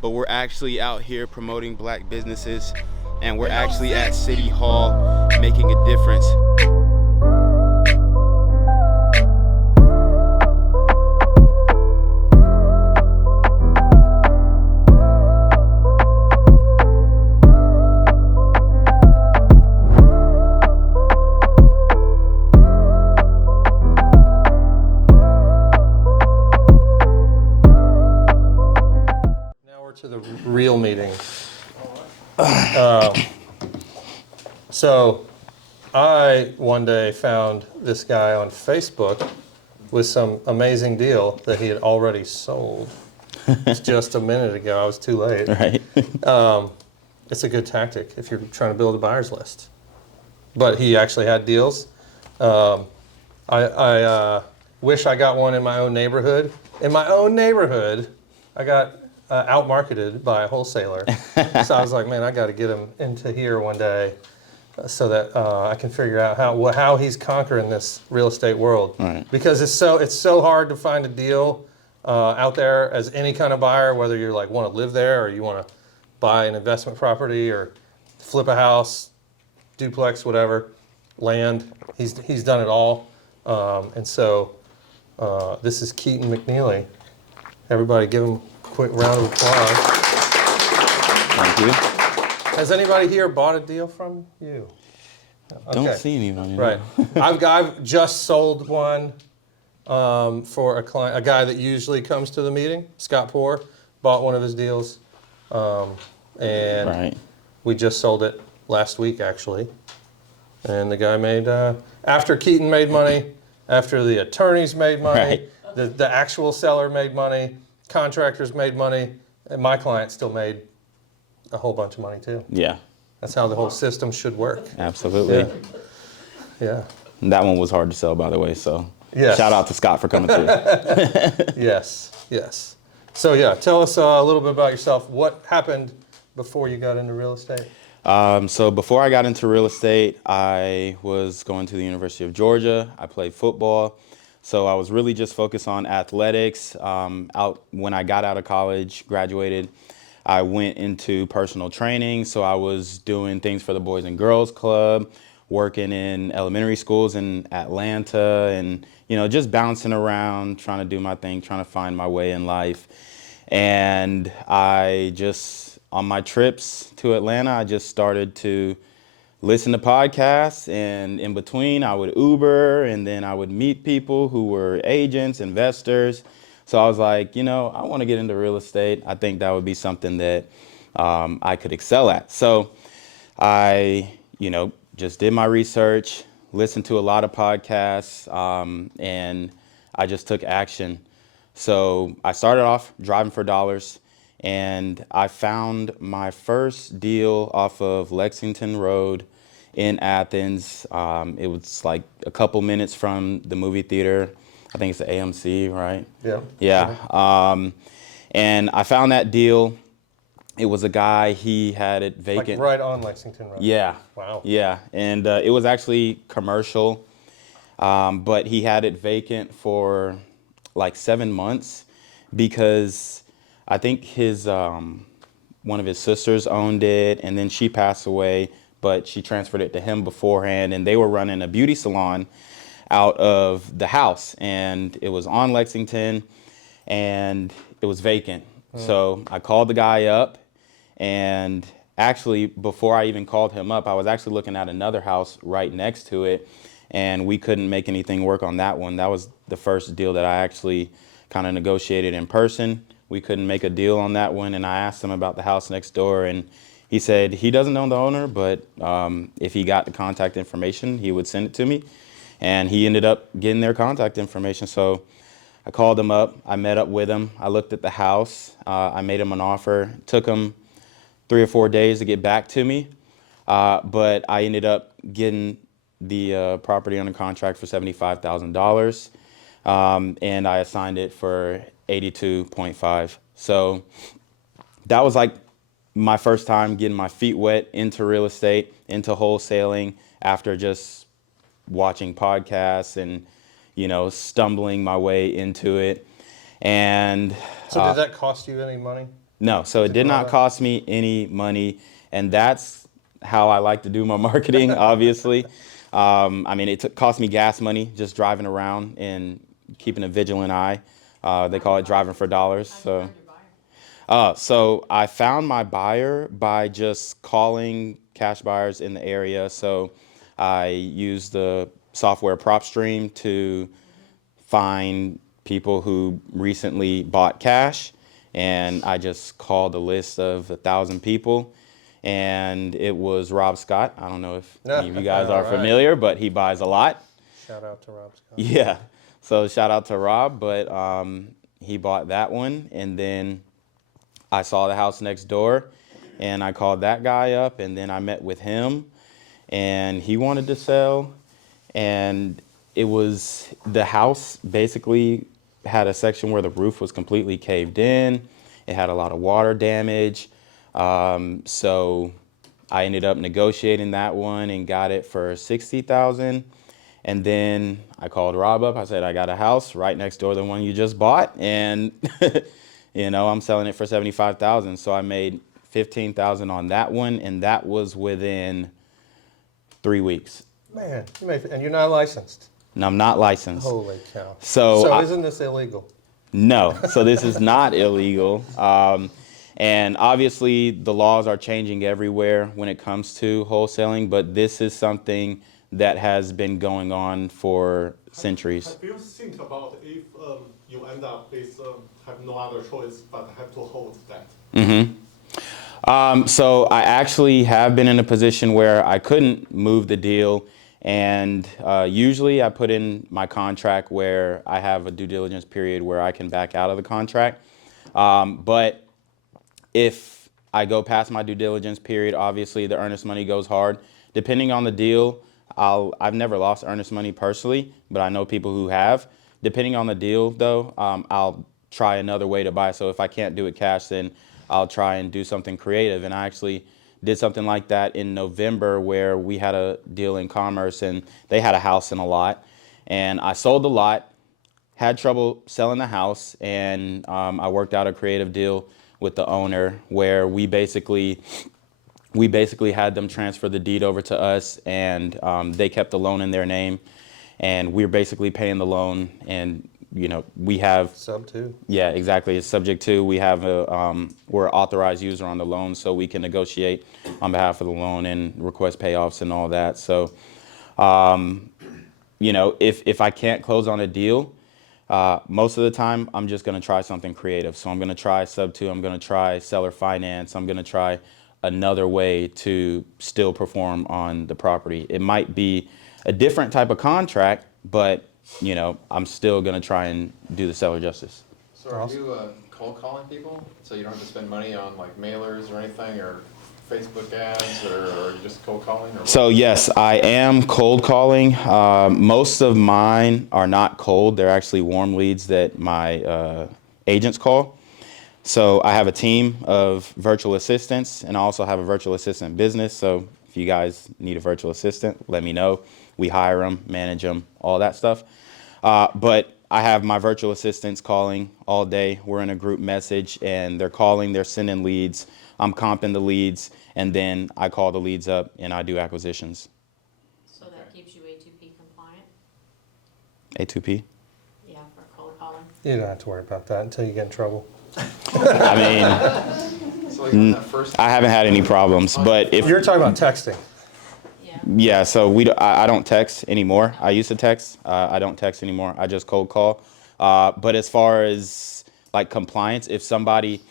but we're actually out here promoting black businesses, and we're actually at City Hall making a difference. To the real meeting. So I one day found this guy on Facebook with some amazing deal that he had already sold. It's just a minute ago. I was too late. Right. It's a good tactic if you're trying to build a buyer's list. But he actually had deals. I wish I got one in my own neighborhood. In my own neighborhood, I got outmarketed by a wholesaler. So I was like, man, I got to get him into here one day so that I can figure out how he's conquering this real estate world. Right. Because it's so hard to find a deal out there as any kind of buyer, whether you like want to live there or you want to buy an investment property or flip a house, duplex, whatever, land. He's done it all. And so this is Keaton McNeely. Everybody give him quick round of applause. Thank you. Has anybody here bought a deal from you? Okay. Don't see anyone. Right. I've just sold one for a client, a guy that usually comes to the meeting. Scott Poor bought one of his deals, and Right. we just sold it last week actually. And the guy made after Keaton made money, after the attorneys made money, Right. the actual seller made money. Contractors made money, and my client still made a whole bunch of money too. Yeah. That's how the whole system should work. Absolutely. Yeah. That one was hard to sell, by the way. So Yes. shout out to Scott for coming through. Yes. So yeah, tell us a little bit about yourself. What happened before you got into real estate? So before I got into real estate, I was going to the University of Georgia. I played football. So I was really just focused on athletics. When I got out of college, graduated, I went into personal training. So I was doing things for the Boys and Girls Club, working in elementary schools in Atlanta, and just bouncing around, trying to do my thing, trying to find my way in life. And on my trips to Atlanta, I just started to listen to podcasts, and in between I would Uber, and then I would meet people who were agents, investors. So I was like, I want to get into real estate. I think that would be something that I could excel at. So I, just did my research, listened to a lot of podcasts, and I just took action. So I started off driving for dollars, and I found my first deal off of Lexington Road in Athens. It was like a couple minutes from the movie theater. I think it's the AMC, right? Yeah. Yeah. And I found that deal. It was a guy, he had it vacant. Like right on Lexington Road. Yeah. Wow. Yeah. And it was actually commercial, but he had it vacant for like 7 months because I think one of his sisters owned it, and then she passed away, but she transferred it to him beforehand, and they were running a beauty salon out of the house, and it was on Lexington, and it was vacant. So I called the guy up, and actually before I even called him up, I was actually looking at another house right next to it, and we couldn't make anything work on that one. That was the first deal that I actually kind of negotiated in person. We couldn't make a deal on that one, and I asked him about the house next door, and he said he doesn't know the owner, but if he got the contact information, he would send it to me, and he ended up getting their contact information. So I called him up, I met up with him, I looked at the house, I made him an offer. It took him 3 or 4 days to get back to me, but I ended up getting the property under contract for $75,000, and I assigned it for 82.5. So that was like my first time getting my feet wet into real estate, into wholesaling, after just watching podcasts and, stumbling my way into it. And So did that cost you any money? No, so it did not cost me any money, and that's how I like to do my marketing, obviously. I mean, cost me gas money just driving around and keeping a vigilant eye. They call it driving for dollars. So I found my buyer by just calling cash buyers in the area. So I used the software PropStream to find people who recently bought cash, and I just called a list of 1,000 people, and it was Rob Scott. I don't know if any of you guys are familiar, but he buys a lot. Shout out to Rob Scott. Yeah, so shout out to Rob, but he bought that one, and then I saw the house next door, and I called that guy up, and then I met with him, and he wanted to sell, and the house basically had a section where the roof was completely caved in. It had a lot of water damage. So I ended up negotiating that one and got it for $60,000. And then I called Rob up. I said, I got a house right next door to the one you just bought, and I'm selling it for $75,000. So I made $15,000 on that one, and that was within 3 weeks. Man, and you're not licensed. And I'm not licensed. Holy cow. So isn't this illegal? No, so this is not illegal. And obviously the laws are changing everywhere when it comes to wholesaling, but this is something that has been going on for centuries. Have you think about if you end up with have no other choice but have to hold that? So I actually have been in a position where I couldn't move the deal, and usually I put in my contract where I have a due diligence period where I can back out of the contract. But if I go past my due diligence period, obviously the earnest money goes hard. Depending on the deal, I've never lost earnest money personally, but I know people who have. Depending on the deal, though, I'll try another way to buy. So if I can't do it cash, then I'll try and do something creative. And I actually did something like that in November where we had a deal in Commerce, and they had a house and a lot. And I sold the lot, had trouble selling the house, and I worked out a creative deal with the owner where we basically had them transfer the deed over to us, and they kept the loan in their name, and we're basically paying the loan, and we have Sub 2. Yeah, exactly. It's subject to. We have we're an authorized user on the loan, so we can negotiate on behalf of the loan and request payoffs and all that. So, if I can't close on a deal, most of the time I'm just going to try something creative. So I'm going to try sub 2. I'm going to try seller finance. I'm going to try another way to still perform on the property. It might be a different type of contract, but I'm still going to try and do the seller justice. So are you cold calling people so you don't have to spend money on like mailers or anything, or Facebook ads, or are you just cold calling? Or So yes, I am cold calling. Most of mine are not cold. They're actually warm leads that my agents call. So I have a team of virtual assistants, and I also have a virtual assistant business. So if you guys need a virtual assistant, let me know. We hire them, manage them, all that stuff. But I have my virtual assistants calling all day. We're in a group message, and they're calling, they're sending leads. I'm comping the leads, and then I call the leads up, and I do acquisitions. So that keeps you A2P compliant? A2P? Yeah, for cold calling? You don't have to worry about that until you get in trouble. I mean, so like on that first I haven't had any problems, but if You're talking about texting. Yeah, so I don't text anymore. I used to text. I don't text anymore. I just cold call. But as far as like compliance, if somebody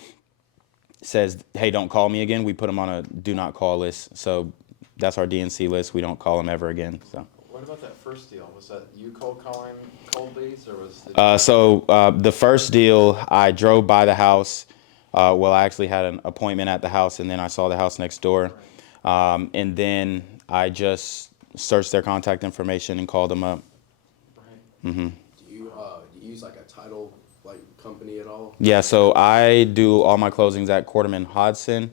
says, hey, don't call me again, we put them on a do not call list. So that's our DNC list. We don't call them ever again. So. What about that first deal? Was that you cold calling cold leads, or was the So the first deal, I drove by the house. Well, I actually had an appointment at the house, and then I saw the house next door. And then I just searched their contact information and called them up. right? Mm-hmm. Do you use like a title company at all? Yeah, so I do all my closings at Quarterman Hodson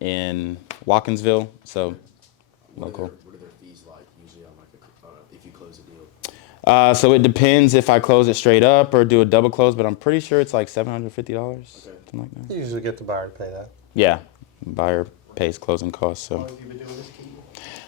in Watkinsville. So local. What are their fees like usually on if you close a deal? So it depends if I close it straight up or do a double close, but I'm pretty sure it's like $750, something like that. You usually get the buyer to pay that. Yeah, buyer pays closing costs. How So, long have you been doing this, Keaton?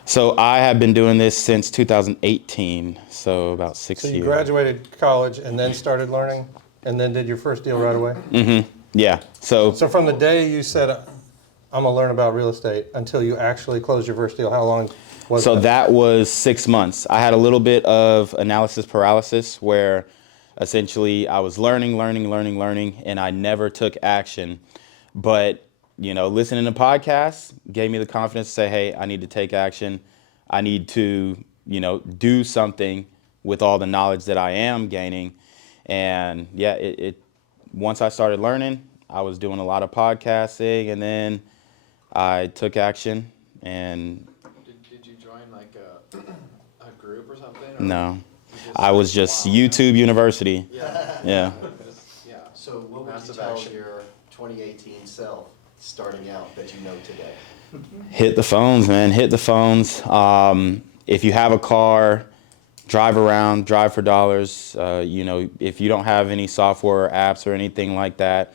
so I have been doing this since 2018, so about 6 So years. you graduated college and then started learning, and then did your first deal right away? Yeah. So So from the day you said, I'm gonna learn about real estate, until you actually closed your first deal, how long was So that was 6 months. I had a little bit of analysis paralysis where essentially I was learning, and I never took action. But, listening to podcasts gave me the confidence to say, hey, I need to take action. I need to, do something with all the knowledge that I am gaining. And yeah, once I started learning, I was doing a lot of podcasting, and then I took action. And Did you join like a group or something? Or no, you I was just wow. YouTube University. Yeah. Yeah. Yeah. So what would you Massive tell action. your 2018 self starting out that you know today? Hit the phones, man. Hit the phones. If you have a car, drive around, drive for dollars. If you don't have any software or apps or anything like that,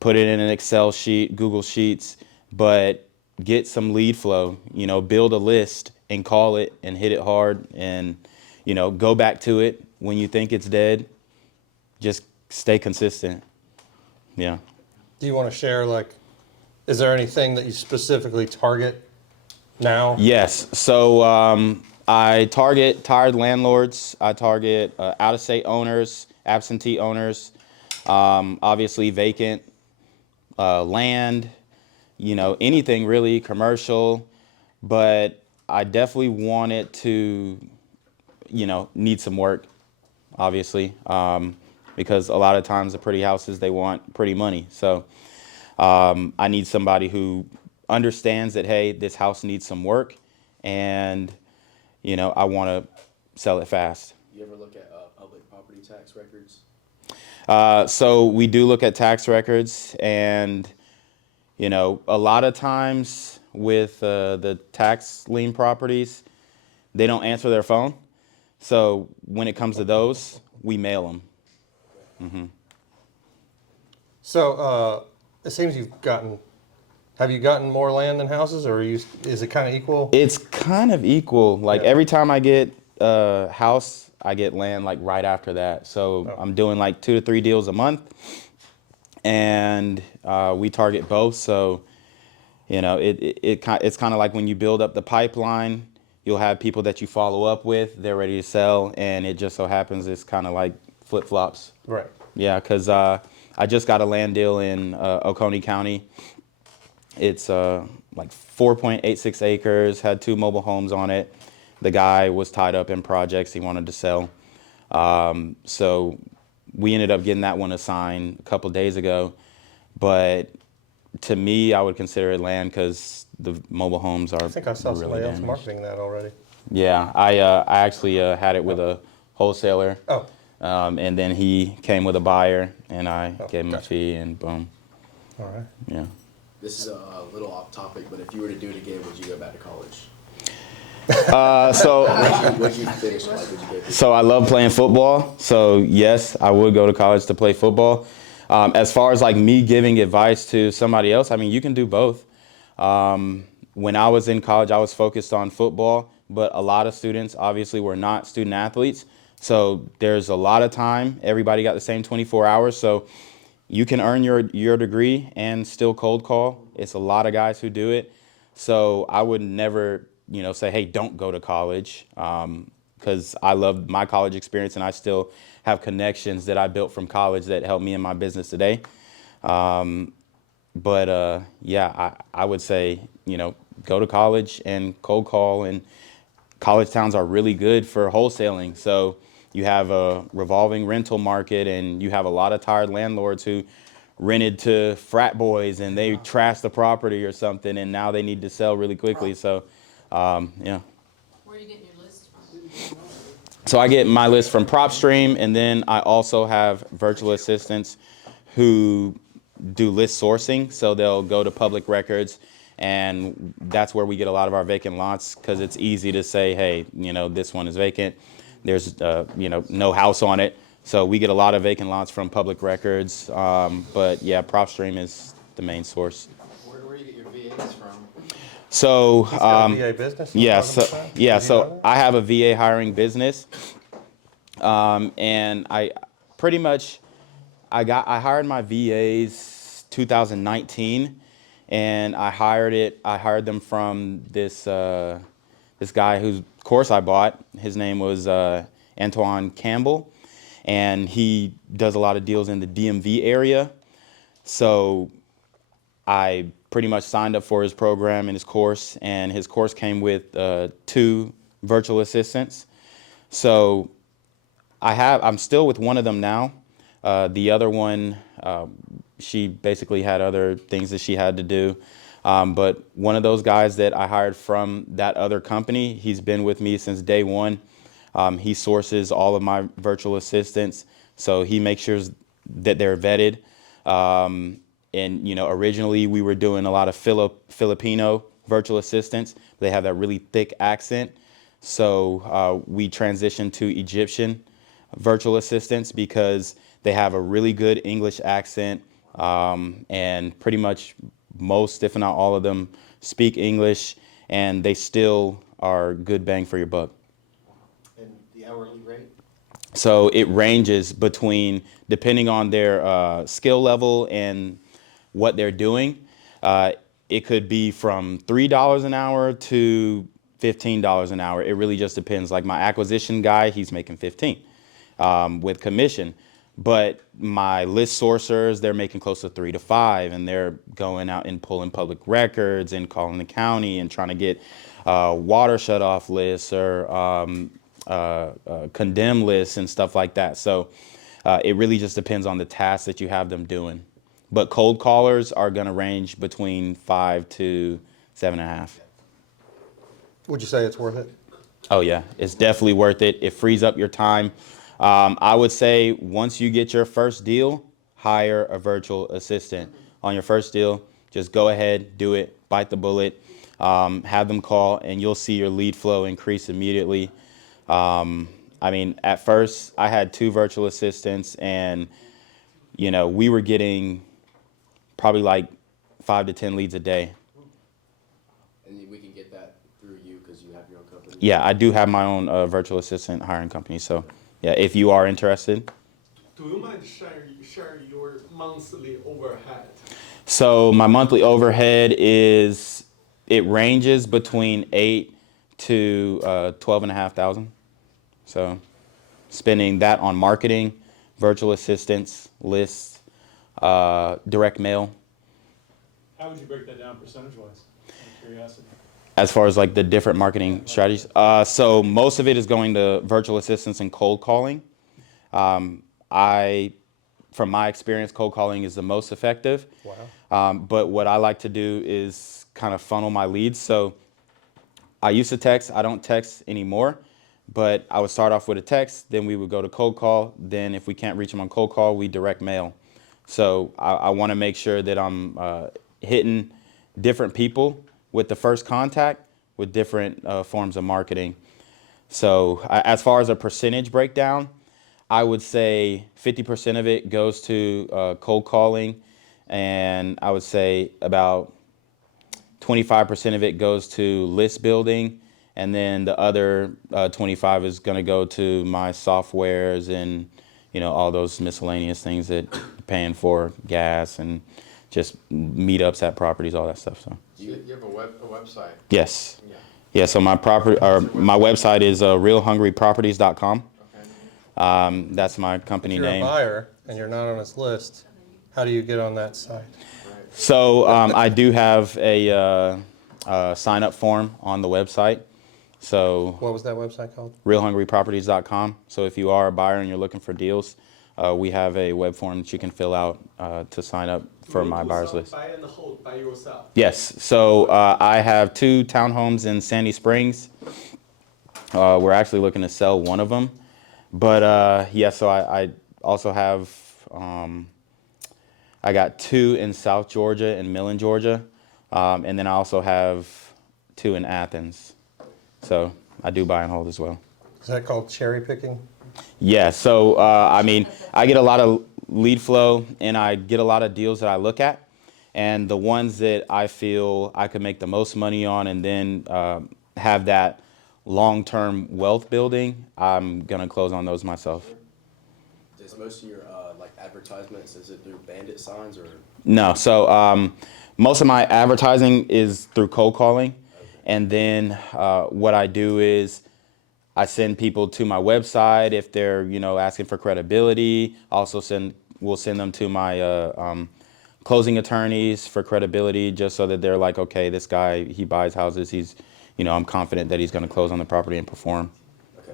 put it in an Excel sheet, Google Sheets, but get some lead flow. Build a list and call it and hit it hard, and go back to it when you think it's dead. Just stay consistent. Yeah. Do you want to share, is there anything that you specifically target now? Yes. So I target tired landlords. I target out-of-state owners, absentee owners, obviously vacant land, anything really commercial. But I definitely want it to, need some work, obviously, because a lot of times the pretty houses, they want pretty money. So I need somebody who understands that, hey, this house needs some work, and I want to sell it fast. You ever look at public property tax records? So we do look at tax records, and a lot of times with the tax lien properties, they don't answer their phone. So when it comes to those, we mail them. So it seems have you gotten more land than houses, or is it kind of equal? It's kind of equal. Like Yeah. every time I get a house, I get land like right after that. So I'm doing like 2 to 3 deals a month, and we target both. So it's kind of like when you build up the pipeline, you'll have people that you follow up with. They're ready to sell, and it just so happens it's kind of like flip flops. Right. Yeah, because I just got a land deal in Oconee County. It's like 4.86 acres, had 2 mobile homes on it. The guy was tied up in projects he wanted to sell. So we ended up getting that one assigned a couple days ago. But to me, I would consider it land because the mobile homes are I think I saw really somebody else damaged. marketing that already. Yeah, I actually had it with a wholesaler. Oh, And then he came with a buyer, and I gave him gotcha. a fee, and boom. all right. Yeah. This is a little off topic, but if you were to do it again, would you go back to college? So Would you finish? Like, would you go? So I love playing football. So yes, I would go to college to play football. As far as like me giving advice to somebody else, I mean, you can do both. When I was in college, I was focused on football, but a lot of students obviously were not student athletes. So there's a lot of time. Everybody got the same 24 hours. So you can earn your degree and still cold call. It's a lot of guys who do it. So I would never, say, hey, don't go to college, because I love my college experience, and I still have connections that I built from college that help me in my business today. But I would say, go to college and cold call, and college towns are really good for wholesaling. So you have a revolving rental market, and you have a lot of tired landlords who rented to frat boys, and they trashed the property or something, and now they need to sell really quickly. So, yeah. Where are you getting your list from? So I get my list from PropStream, and then I also have virtual assistants who do list sourcing. So they'll go to public records, and that's where we get a lot of our vacant lots, because it's easy to say, hey, this one is vacant. There's no house on it. So we get a lot of vacant lots from public records. But yeah, PropStream is the main source. Where do you get your VAs from? So He's got a VA business. You yeah, wanna talk so about that? yeah, Have you done so that? I have a VA hiring business, and I pretty much I hired my VAs 2019, and I hired them from this guy whose course I bought. His name was Antoine Campbell, and he does a lot of deals in the DMV area. So I pretty much signed up for his program and his course came with 2 virtual assistants. So I'm still with one of them now. The other one, she basically had other things that she had to do. But one of those guys that I hired from that other company, he's been with me since day one. He sources all of my virtual assistants, so he makes sure that they're vetted. And originally we were doing a lot of Filipino virtual assistants. They have that really thick accent, so we transitioned to Egyptian virtual assistants because they have a really good English accent, and pretty much most, if not all of them, speak English, and they still are good bang for your buck. And the hourly rate? So it ranges between, depending on their skill level and what they're doing, it could be from $3 an hour to $15 an hour. It really just depends. Like my acquisition guy, he's making 15 with commission. But my list sourcers, they're making close to 3 to 5, and they're going out and pulling public records and calling the county and trying to get water shut off lists or condemn lists and stuff like that. So it really just depends on the task that you have them doing. But cold callers are going to range between 5 to 7.5. Would you say it's worth it? Oh yeah, it's definitely worth it. It frees up your time. I would say once you get your first deal, hire a virtual assistant. On your first deal, just go ahead, do it, bite the bullet, have them call, and you'll see your lead flow increase immediately. I mean, at first, I had 2 virtual assistants, and we were getting probably like 5 to 10 leads a day. And we can get that through you because you have your own company. Yeah, I do have my own virtual assistant hiring company. So, yeah, if you are interested. Do you mind share your monthly overhead? So my monthly overhead it ranges between 8 to 12,500. So spending that on marketing, virtual assistants, lists, direct mail. How would you break that down percentage-wise? Out of curiosity. As far as like the different marketing strategies, so most of it is going to virtual assistants and cold calling. From my experience, cold calling is the most effective. Wow. But what I like to do is kind of funnel my leads. So I used to text. I don't text anymore, but I would start off with a text. Then we would go to cold call. Then if we can't reach them on cold call, we direct mail. So I want to make sure that I'm hitting different people with the first contact with different forms of marketing. So as far as a percentage breakdown, I would say 50% of it goes to cold calling, and I would say about 25% of it goes to list building, and then the other 25 is going to go to my softwares and all those miscellaneous things that you're paying for, gas and just meetups at properties, all that stuff. So You have a website? yes, Yeah. yeah. So my website is realhungryproperties.com. Okay. That's my company If you're name. a buyer and you're not on his list, how do you get on that site? Right. So I do have a sign up form on the website. So What was that website called? realhungryproperties.com. So if you are a buyer and you're looking for deals, we have a web form that you can fill out to sign up for my buyer's list. Buy and hold by yourself. Yes. So I have 2 townhomes in Sandy Springs. We're actually looking to sell one of them. But yeah, so I also have, I got 2 in South Georgia and Millen, Georgia. And then I also have 2 in Athens. So I do buy and hold as well. Is that called cherry picking? Yeah, so I mean, I get a lot of lead flow and I get a lot of deals that I look at. And the ones that I feel I could make the most money on and then have that long-term wealth building, I'm going to close on those myself. Does most of your like advertisements, is it through bandit signs or? No, so most of my advertising is through cold calling. And then what I do is I send people to my website if they're, asking for credibility. Also we'll send them to my closing attorneys for credibility, just so that they're like, okay, this guy, he buys houses. He's, I'm confident that he's going to close on the property and perform. Okay.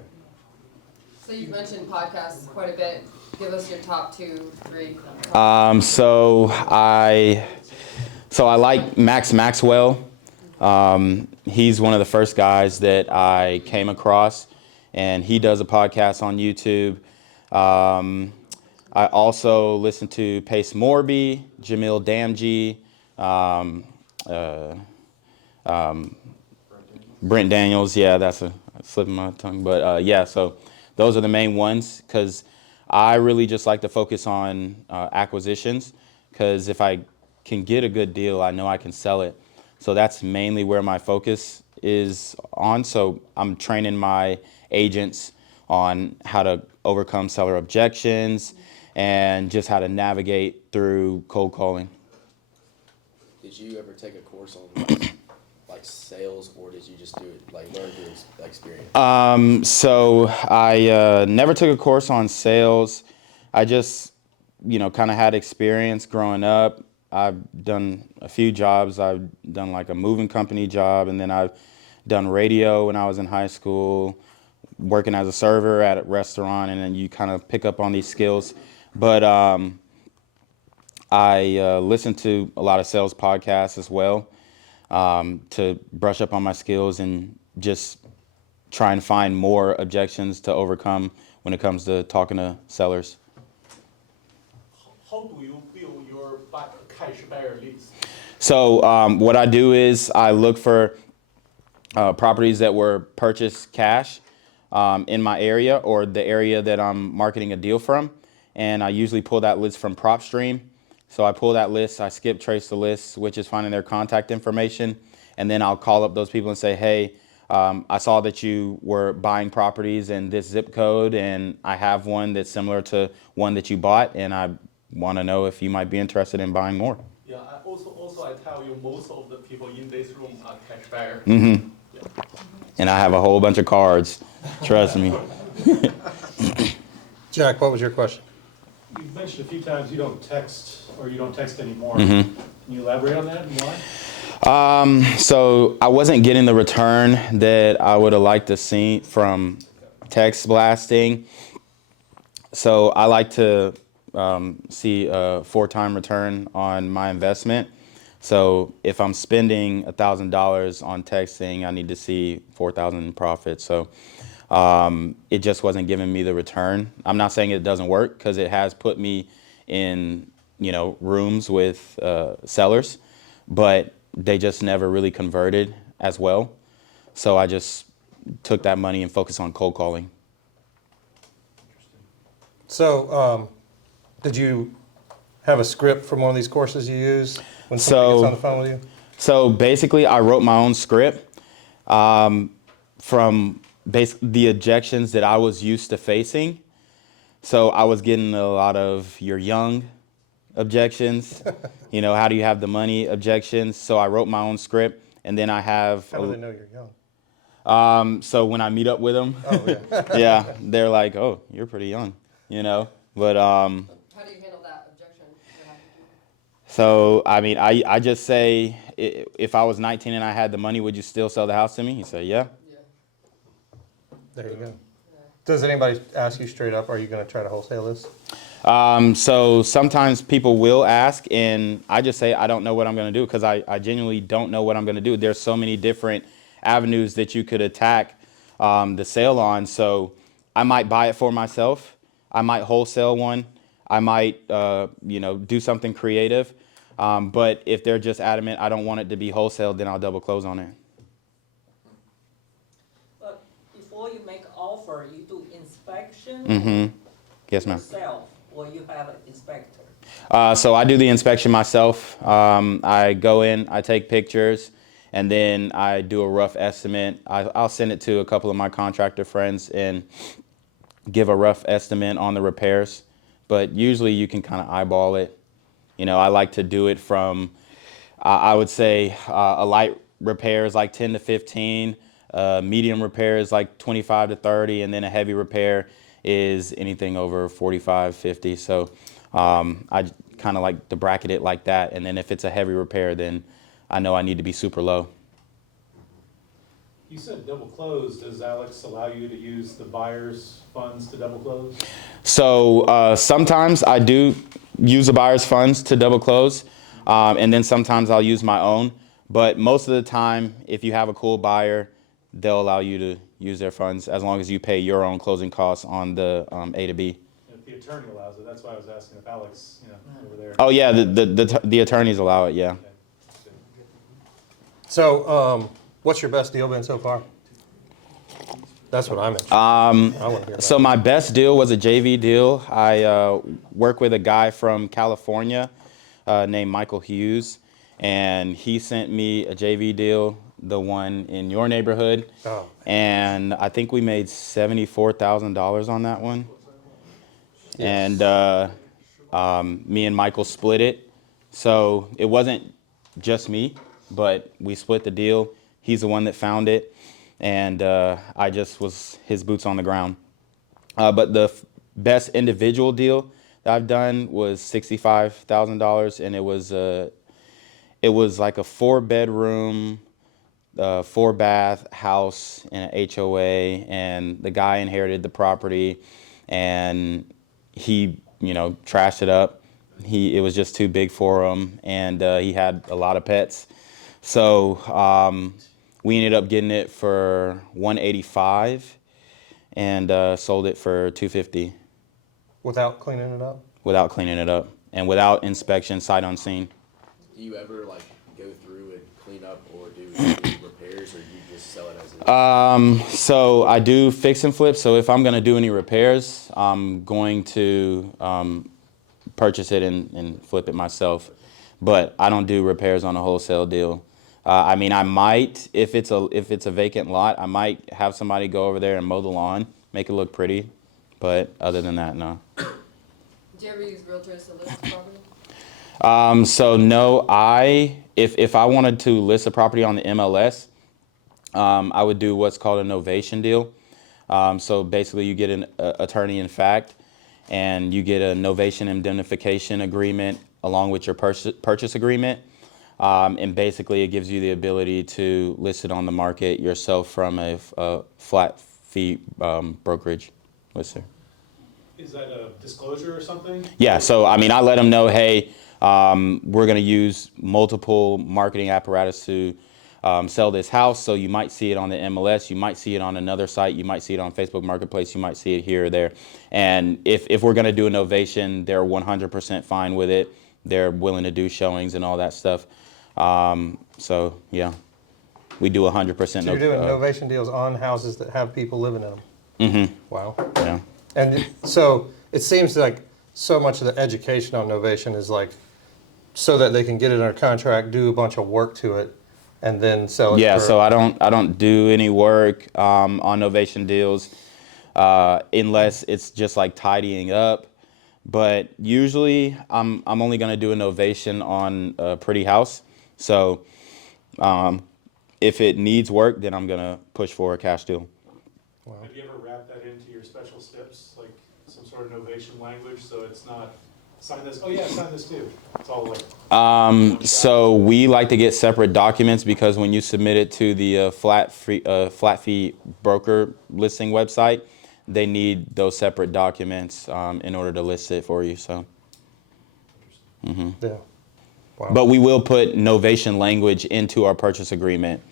So you've mentioned podcasts quite a bit. Give us your top 2, 3. So I like Max Maxwell. He's one of the first guys that I came across, and he does a podcast on YouTube. I also listen to Pace Morby, Jamil Damji, Brent Daniels. Yeah, that's a slip of my tongue. But yeah, so those are the main ones because I really just like to focus on acquisitions, because if I can get a good deal, I know I can sell it. So that's mainly where my focus is on. So I'm training my agents on how to overcome seller objections and just how to navigate through cold calling. Did you ever take a course on like sales, or did you just do it like learn through experience? So I never took a course on sales. I just, kind of had experience growing up. I've done a few jobs. I've done like a moving company job, and then I've done radio when I was in high school, working as a server at a restaurant, and then you kind of pick up on these skills. But I listen to a lot of sales podcasts as well to brush up on my skills and just try and find more objections to overcome when it comes to talking to sellers. How do you build your cash buyer list? So what I do is I look for properties that were purchased cash in my area or the area that I'm marketing a deal from. And I usually pull that list from PropStream. So I pull that list, I skip trace the list, which is finding their contact information. And then I'll call up those people and say, hey, I saw that you were buying properties in this zip code, and I have one that's similar to one that you bought, and I want to know if you might be interested in buying more. Yeah, also I tell you, most of the people in this room are cash buyers. Mm-hmm. Yeah. And I have a whole bunch of cards, trust me. Jack, what was your question? You've mentioned a few times you don't text, or you don't text anymore. Mm-hmm. Can you elaborate on that and why? So I wasn't getting the return that I would have liked to see from text blasting. So I like to see a 4-time return on my investment. So if I'm spending $1,000 on texting, I need to see 4,000 in profit. So it just wasn't giving me the return. I'm not saying it doesn't work, because it has put me in, rooms with sellers, but they just never really converted as well. So I just took that money and focused on cold calling. So, did you have a script from one of these courses you use when somebody So- gets on the phone with you? So basically, I wrote my own script from the objections that I was used to facing. So I was getting a lot of "you're young" objections. How do you have the money objections? So I wrote my own script, and then I have. How do they know you're young? So when I meet up with them, Oh, yeah. yeah, they're like, "Oh, you're pretty young," But How do you handle that objection? so I mean, I just say, if I was 19 and I had the money, would you still sell the house to me? He said, yeah. Yeah. There you go. Does anybody ask you straight up, are you going to try to wholesale this? So sometimes people will ask, and I just say I don't know what I'm going to do, because I genuinely don't know what I'm going to do. There's so many different avenues that you could attack the sale on. So I might buy it for myself. I might wholesale one. I might do something creative. But if they're just adamant I don't want it to be wholesale, then I'll double close on it. But before you make offer, offer, you do inspection Mm-hmm. Yes, ma'am. yourself, or you have an inspector? So I do the inspection myself. I go in, I take pictures, and then I do a rough estimate. I'll send it to a couple of my contractor friends and give a rough estimate on the repairs. But usually you can kind of eyeball it. You know, I like to do it from, I would say a light repair is like 10 to 15, medium repair is like 25 to 30, and then a heavy repair is anything over 45, 50. So I kind of like to bracket it like that. And then if it's a heavy repair, then I know I need to be super low. You said double close. Does Alex allow you to use the buyer's funds to double close? So sometimes I do use the buyer's funds to double close, and then sometimes I'll use my own. But most of the time, if you have a cool buyer, they'll allow you to use their funds as long as you pay your own closing costs on the A to B. If the attorney allows it, that's why I was asking if Alex, over there. Oh yeah, the attorneys allow it. Yeah. Okay. So, what's your best deal been so far? That's what I'm interested in. I want to hear So about. my best deal was a JV deal. I work with a guy from California named Michael Hughes, and he sent me a JV deal, the one in your neighborhood, Oh. and I think we made $74,000 on that one. Yes. And me and Michael split it, so it wasn't just me, but we split the deal. He's the one that found it, and I just was his boots on the ground. But the best individual deal that I've done was $65,000, and it was like a 4-bedroom, 4-bath house in an HOA, and the guy inherited the property, and he, trashed it up. It was just too big for him, and he had a lot of pets. So we ended up getting it for $185 and sold it for $250 Without cleaning it up? without cleaning it up and without inspection, sight unseen. Do you ever like go through and clean up or do any repairs, or you just sell it as is? So I do fix and flip. So if I'm going to do any repairs, I'm going to purchase it and flip it myself. But I don't do repairs on a wholesale deal. I mean, I might, if it's a vacant lot, I might have somebody go over there and mow the lawn, make it look pretty. But other than that, no. Do you ever use realtors to list the property? So no, if I wanted to list a property on the MLS, I would do what's called a novation deal. So basically you get an attorney in fact, and you get a novation indemnification agreement along with your purchase agreement. And basically it gives you the ability to list it on the market yourself from a flat fee brokerage lister. Is that a disclosure or something? Yeah, so I mean, I let them know, hey, we're going to use multiple marketing apparatus to sell this house. So you might see it on the MLS, you might see it on another site, you might see it on Facebook Marketplace, you might see it here or there. And if we're going to do a novation, they're 100% fine with it. They're willing to do showings and all that stuff. So yeah, we do 100%. So you're doing novation deals on houses that have people living in them? Mm-hmm. Wow. Yeah. And so it seems like so much of the education on novation is like so that they can get it under contract, do a bunch of work to it, and then sell it. Yeah, for, so I don't do any work on novation deals unless it's just like tidying up. But usually I'm only going to do a novation on a pretty house. So if it needs work, then I'm going to push for a cash deal. Have you ever wrapped that into your special steps, like some sort of novation language, so it's not sign this, oh yeah, sign this too. It's all like. So we like to get separate documents because when you submit it to the flat fee broker listing website, they need those separate documents in order to list it for you. So. Mm-hmm. Yeah. Wow. But we will put novation language into our purchase agreement.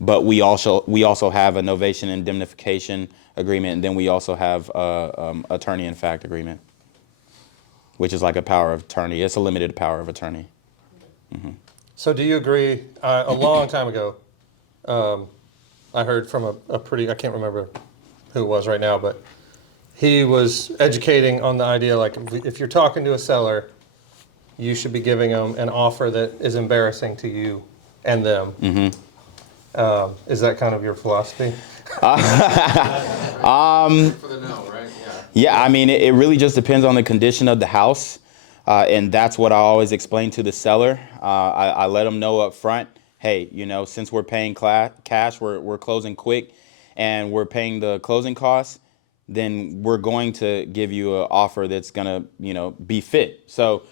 But we also have a novation indemnification agreement, and then we also have attorney in fact agreement, which is like a power of attorney. It's a limited power of attorney. Mm-hmm. So do you agree? A long time ago, I heard from a pretty, I can't remember who it was right now, but he was educating on the idea like if you're talking to a seller, you should be giving them an offer that is embarrassing to you and them. Is that kind of your philosophy? For the no, right? Yeah. Yeah, I mean, it really just depends on the condition of the house. And that's what I always explain to the seller. I let them know up front, hey, you know, since we're paying cash, we're closing quick and we're paying the closing costs, then we're going to give you an offer that's going to, you know, be fit. So,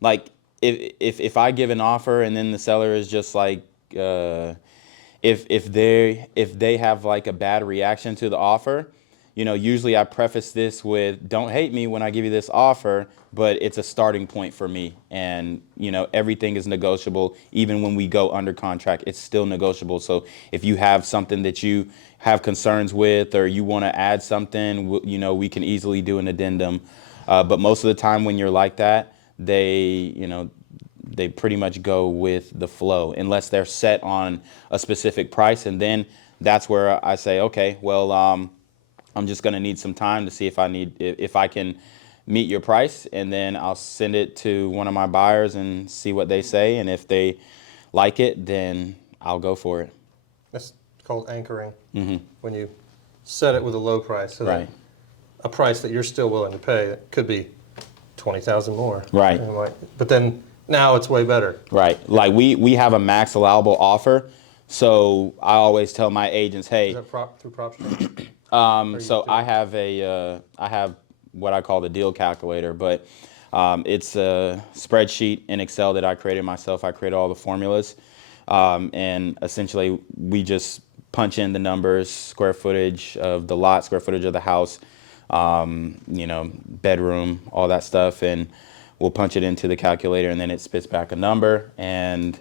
like, if I give an offer and then the seller is just like, if they have like a bad reaction to the offer, you know, usually I preface this with, don't hate me when I give you this offer, but it's a starting point for me. And, you know, everything is negotiable. Even when we go under contract, it's still negotiable. So if you have something that you have concerns with or you want to add something, you know, we can easily do an addendum. But most of the time when you're like that, they pretty much go with the flow unless they're set on a specific price. And then that's where I say, okay, well, I'm just going to need some time to see if I can meet your price, and then I'll send it to one of my buyers and see what they say. And if they like it, then I'll go for it. That's called anchoring. When you set it with a low price, so that a price that you're still willing to pay, it could be 20,000 more. Right. But then now it's way better. Right. Like we have a max allowable offer. So I always tell my agents, hey, Is that through PropStream? so I have what I call the deal calculator, but it's a spreadsheet in Excel that I created myself. I created all the formulas, and essentially we just punch in the numbers, square footage of the lot, square footage of the house, you know, bedroom, all that stuff, and we'll punch it into the calculator, and then it spits back a number and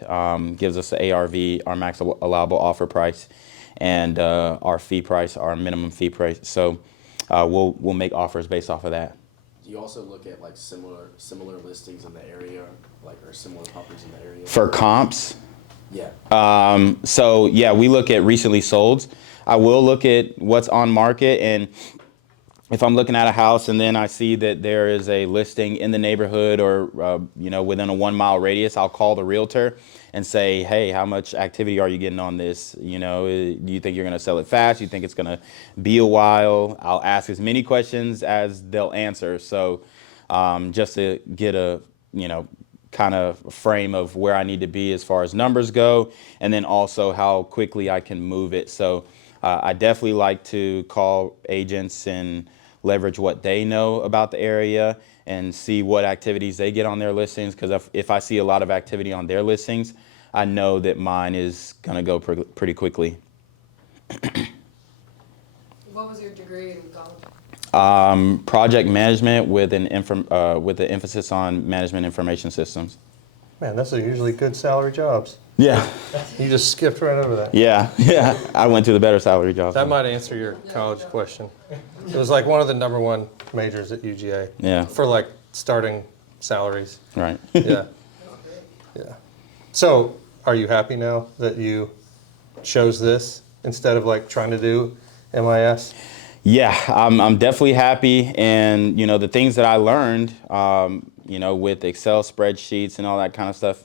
gives us the ARV, our max allowable offer price, and our fee price, our minimum fee price. So we'll make offers based off of that. Do you also look at like similar listings in the area, like or similar properties in the area? For comps, Yeah. so yeah, we look at recently solds. I will look at what's on market, and if I'm looking at a house and then I see that there is a listing in the neighborhood or you know, within a 1 mile radius, I'll call the realtor and say, hey, how much activity are you getting on this? You know, do you think you're going to sell it fast? Do you think it's going to be a while? I'll ask as many questions as they'll answer. So just to get a, you know, kind of frame of where I need to be as far as numbers go, and then also how quickly I can move it. So I definitely like to call agents and leverage what they know about the area and see what activities they get on their listings, because if I see a lot of activity on their listings, I know that mine is going to go pretty quickly. What was your degree in college? Project management with an emphasis on management information systems. Man, those are usually good salary jobs. Yeah. You just skipped right over that. Yeah. I went to the better salary jobs. That might answer your college question. It was like one of the #1 majors at UGA. Yeah. For like starting salaries. Right. Yeah. Yeah. So, are you happy now that you chose this instead of like trying to do MIS? Yeah, I'm definitely happy, and you know, the things that I learned, you know, with Excel spreadsheets and all that kind of stuff,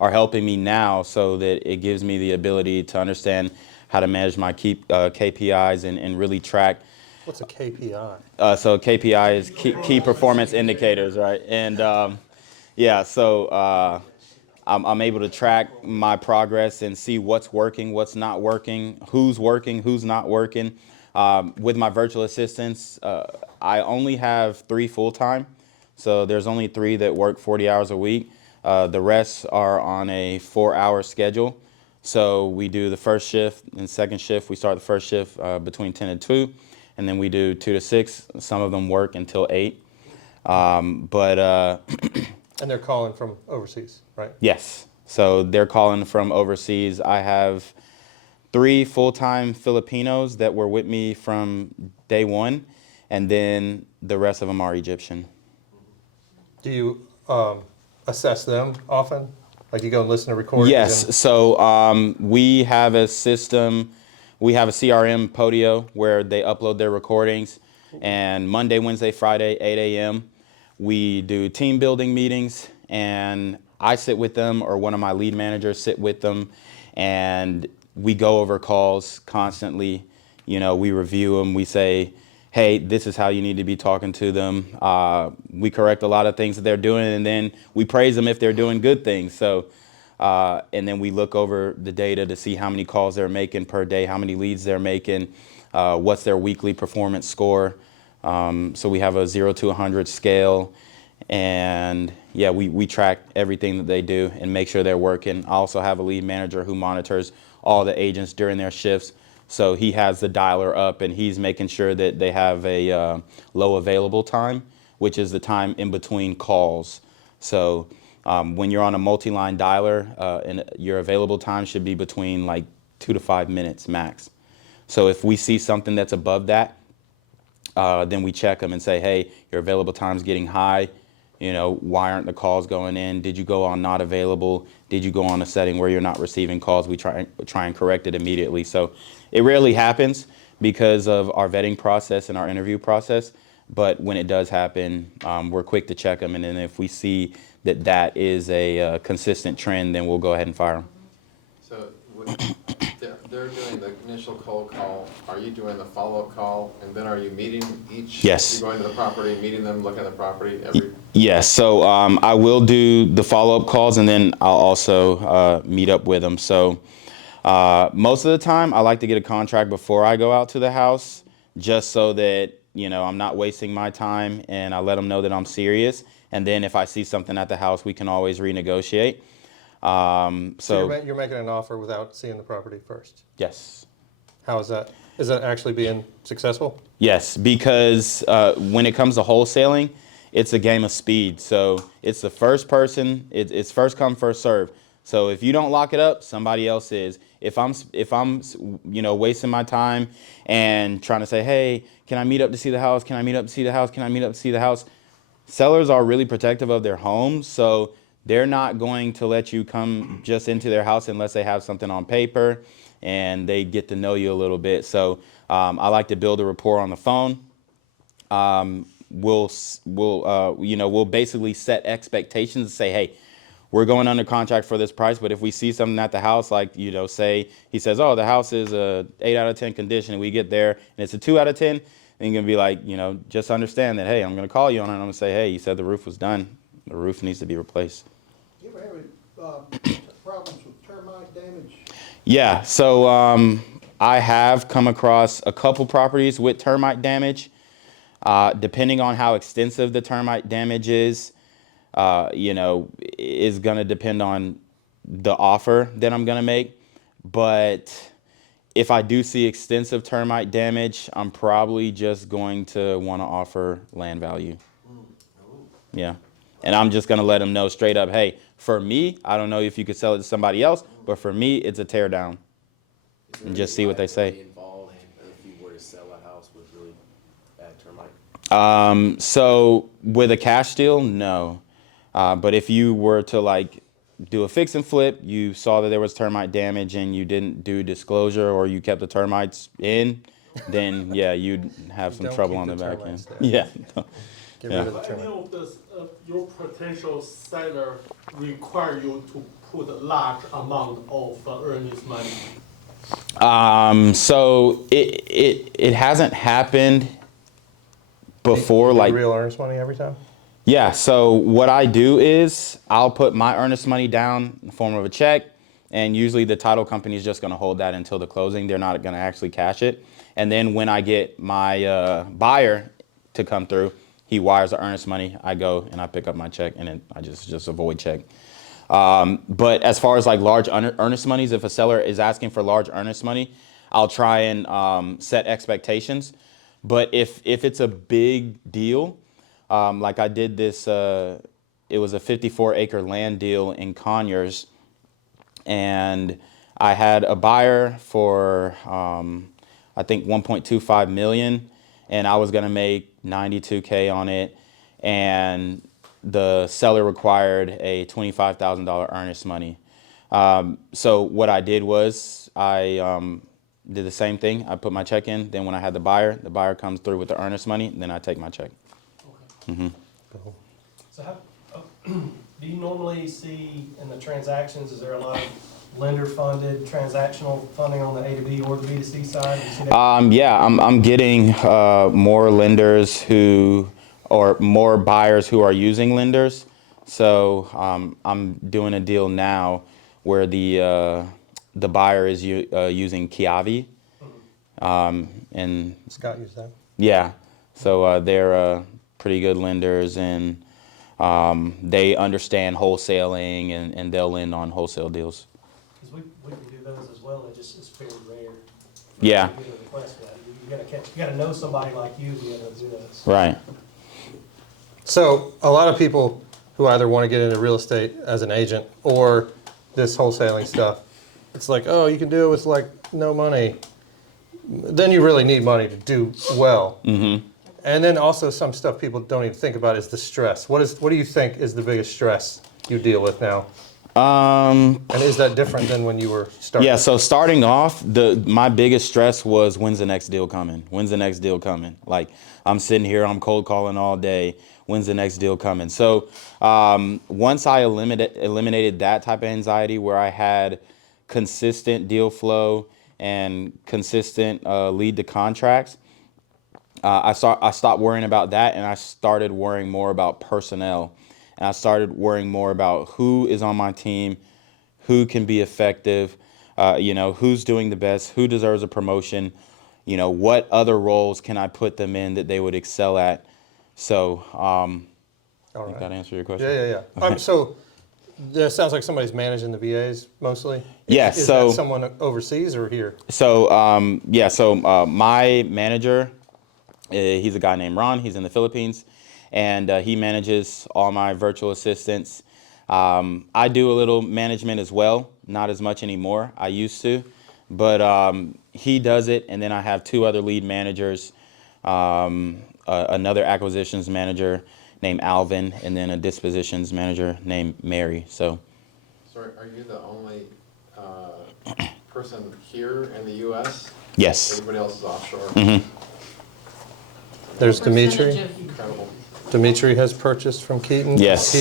are helping me now, so that it gives me the ability to understand how to manage my KPIs and really track. What's a KPI? So KPI is key performance indicators, right? And yeah, so I'm able to track my progress and see what's working, what's not working, who's not working. With my virtual assistants, I only have 3 full-time, so there's only 3 that work 40 hours a week. The rest are on a 4-hour schedule. So we do the first shift and second shift. We start the first shift between 10 and 2, and then we do 2 to 6. Some of them work until 8. And they're calling from overseas, right? Yes. So they're calling from overseas. I have 3 full-time Filipinos that were with me from day one, and then the rest of them are Egyptian. Do you assess them often? Like you go and listen to recordings? Yes. So we have a system We have a CRM Podio where they upload their recordings, and Monday, Wednesday, Friday, 8 a.m. we do team building meetings, and I sit with them, or one of my lead managers sit with them, and we go over calls constantly. You know, we review them. We say, hey, this is how you need to be talking to them. We correct a lot of things that they're doing, and then we praise them if they're doing good things. So, and then we look over the data to see how many calls they're making per day, how many leads they're making, what's their weekly performance score. So we have a 0 to 100 scale, and yeah, we track everything that they do and make sure they're working. I also have a lead manager who monitors all the agents during their shifts. So he has the dialer up, and he's making sure that they have a low available time, which is the time in between calls. So when you're on a multi-line dialer, and your available time should be between like 2 to 5 minutes max. So if we see something that's above that, then we check them and say, hey, your available time's getting high. You know, why aren't the calls going in? Did you go on not available? Did you go on a setting where you're not receiving calls? We try and correct it immediately. So it rarely happens because of our vetting process and our interview process. But when it does happen, we're quick to check them. And then if we see that that is a consistent trend, then we'll go ahead and fire them. So they're doing the initial cold call, are you doing the follow-up call, and then are you meeting each? Yes. You're going to the property, meeting them, looking at the property every? Yes, so I will do the follow-up calls, and then I'll also meet up with them. So most of the time, I like to get a contract before I go out to the house, just so that, you know, I'm not wasting my time, and I let them know that I'm serious. And then if I see something at the house, we can always renegotiate. So you're making an offer without seeing the property first? Yes. How is that? Is that actually being successful? Yes, because when it comes to wholesaling, it's a game of speed. So it's the first person, it's first come, first serve. So if you don't lock it up, somebody else is. If I'm you know, wasting my time and trying to say, hey, can I meet up to see the house? Can I meet up to see the house? Can I meet up to see the house? Sellers are really protective of their homes, so they're not going to let you come just into their house unless they have something on paper and they get to know you a little bit. So I like to build a rapport on the phone. We'll basically set expectations and say, hey, we're going under contract for this price, but if we see something at the house, like, you know, say he says, oh, the house is a 8 out of 10 condition, and we get there and it's a 2 out of 10, then you're gonna be like, you know, just understand that, hey, I'm gonna call you on it, and I'm gonna say, hey, you said the roof was done. The roof needs to be replaced. You ever have problems with termite damage? Yeah, so I have come across a couple properties with termite damage. Depending on how extensive the termite damage is, you know, is going to depend on the offer that I'm going to make. But if I do see extensive termite damage, I'm probably just going to want to offer land value. Yeah. And I'm just going to let them know straight up, hey, for me, I don't know if you could sell it to somebody else, but for me, it's a tear down. And just see what they say. Involved if you were to sell a house with really bad termite? So with a cash deal, no. But if you were to like do a fix and flip, you saw that there was termite damage and you didn't do disclosure, or you kept the termites in, then yeah, you'd have some Don't trouble keep on the the back termites end. there. Yeah. Get Yeah. rid of the Any termite. of this, your potential seller require you to put a large amount of earnest money? So it hasn't happened before, You do like real earnest money every time? yeah. So what I do is I'll put my earnest money down in the form of a check, and usually the title company is just going to hold that until the closing. They're not going to actually cash it. And then when I get my buyer to come through, he wires the earnest money. I go and I pick up my check, and then I just avoid check. But as far as like large earnest monies, if a seller is asking for large earnest money, I'll try and set expectations. But if it's a big deal, like I did this, it was a 54-acre land deal in Conyers, and I had a buyer for I think 1.25 million, and I was gonna make 92K on it, and the seller required a $25,000 earnest money. So what I did was I did the same thing. I put my check in. Then when I had the buyer comes through with the earnest money. Then I take my check. Okay. So how, do you normally see in the transactions, is there a lot of lender-funded transactional funding on the A to B or the B to C side? Do you see that? Yeah, I'm getting more lenders or more buyers who are using lenders. So I'm doing a deal now where the buyer is using Kiavi, and Scott used that. yeah, so they're pretty good lenders, and they understand wholesaling, and they'll lend on wholesale deals. Because we can do those as well, it's very rare. Yeah. You get a request for that. You gotta know somebody like you to be able to do those. Right. So a lot of people who either want to get into real estate as an agent or this wholesaling stuff, it's like, oh, you can do it with like no money. Then you really need money to do well. Mm-hmm. And then also some stuff people don't even think about is the stress. What do you think is the biggest stress you deal with now? And is that different than when you were starting? Yeah, so starting off, my biggest stress was, when's the next deal coming? When's the next deal coming? Like, I'm sitting here, I'm cold calling all day. When's the next deal coming? So once I eliminated that type of anxiety, where I had consistent deal flow and consistent lead to contracts, I stopped worrying about that, and I started worrying more about personnel. And I started worrying more about who is on my team, who can be effective, who's doing the best, who deserves a promotion, what other roles can I put them in that they would excel at. So, All I think that answer your question? Yeah. So that sounds like somebody's managing the VAs mostly? Yes. Is So that someone overseas or here? So my manager, he's a guy named Ron. He's in the Philippines, and he manages all my virtual assistants. I do a little management as well, not as much anymore. I used to, but he does it, and then I have two other lead managers, another acquisitions manager named Alvin, and then a dispositions manager named Mary. So are you the only person here in the U.S.? Yes. Everybody else is offshore? Mm-hmm. There's Dimitri. Incredible. Dimitri has purchased from Keaton. Yes,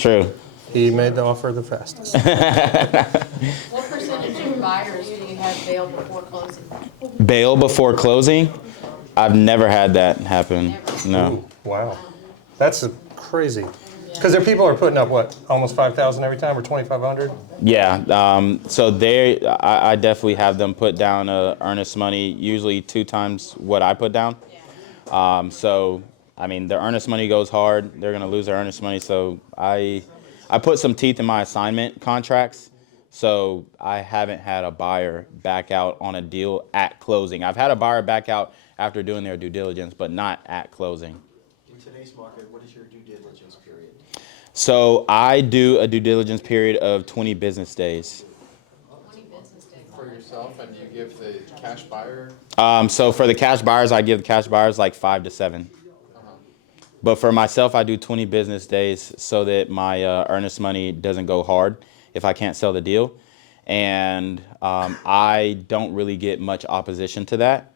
true. He made the offer the fastest. What percentage of buyers do you have bail before closing? Bail before closing? I've never had that happen. No. Ooh, wow. That's crazy. Because people are putting up, what, almost 5,000 every time, or 2,500? Yeah. So I definitely have them put down earnest money, usually 2 times what I put down. So, I mean, their earnest money goes hard. They're going to lose their earnest money. So I put some teeth in my assignment contracts. So I haven't had a buyer back out on a deal at closing. I've had a buyer back out after doing their due diligence, but not at closing. In today's market, what is your due diligence period? So I do a due diligence period of 20 business days. 20 business days. For yourself, and you give the cash buyer? So for the cash buyers, I give the cash buyers like 5 to 7. But for myself, I do 20 business days so that my earnest money doesn't go hard if I can't sell the deal. And I don't really get much opposition to that.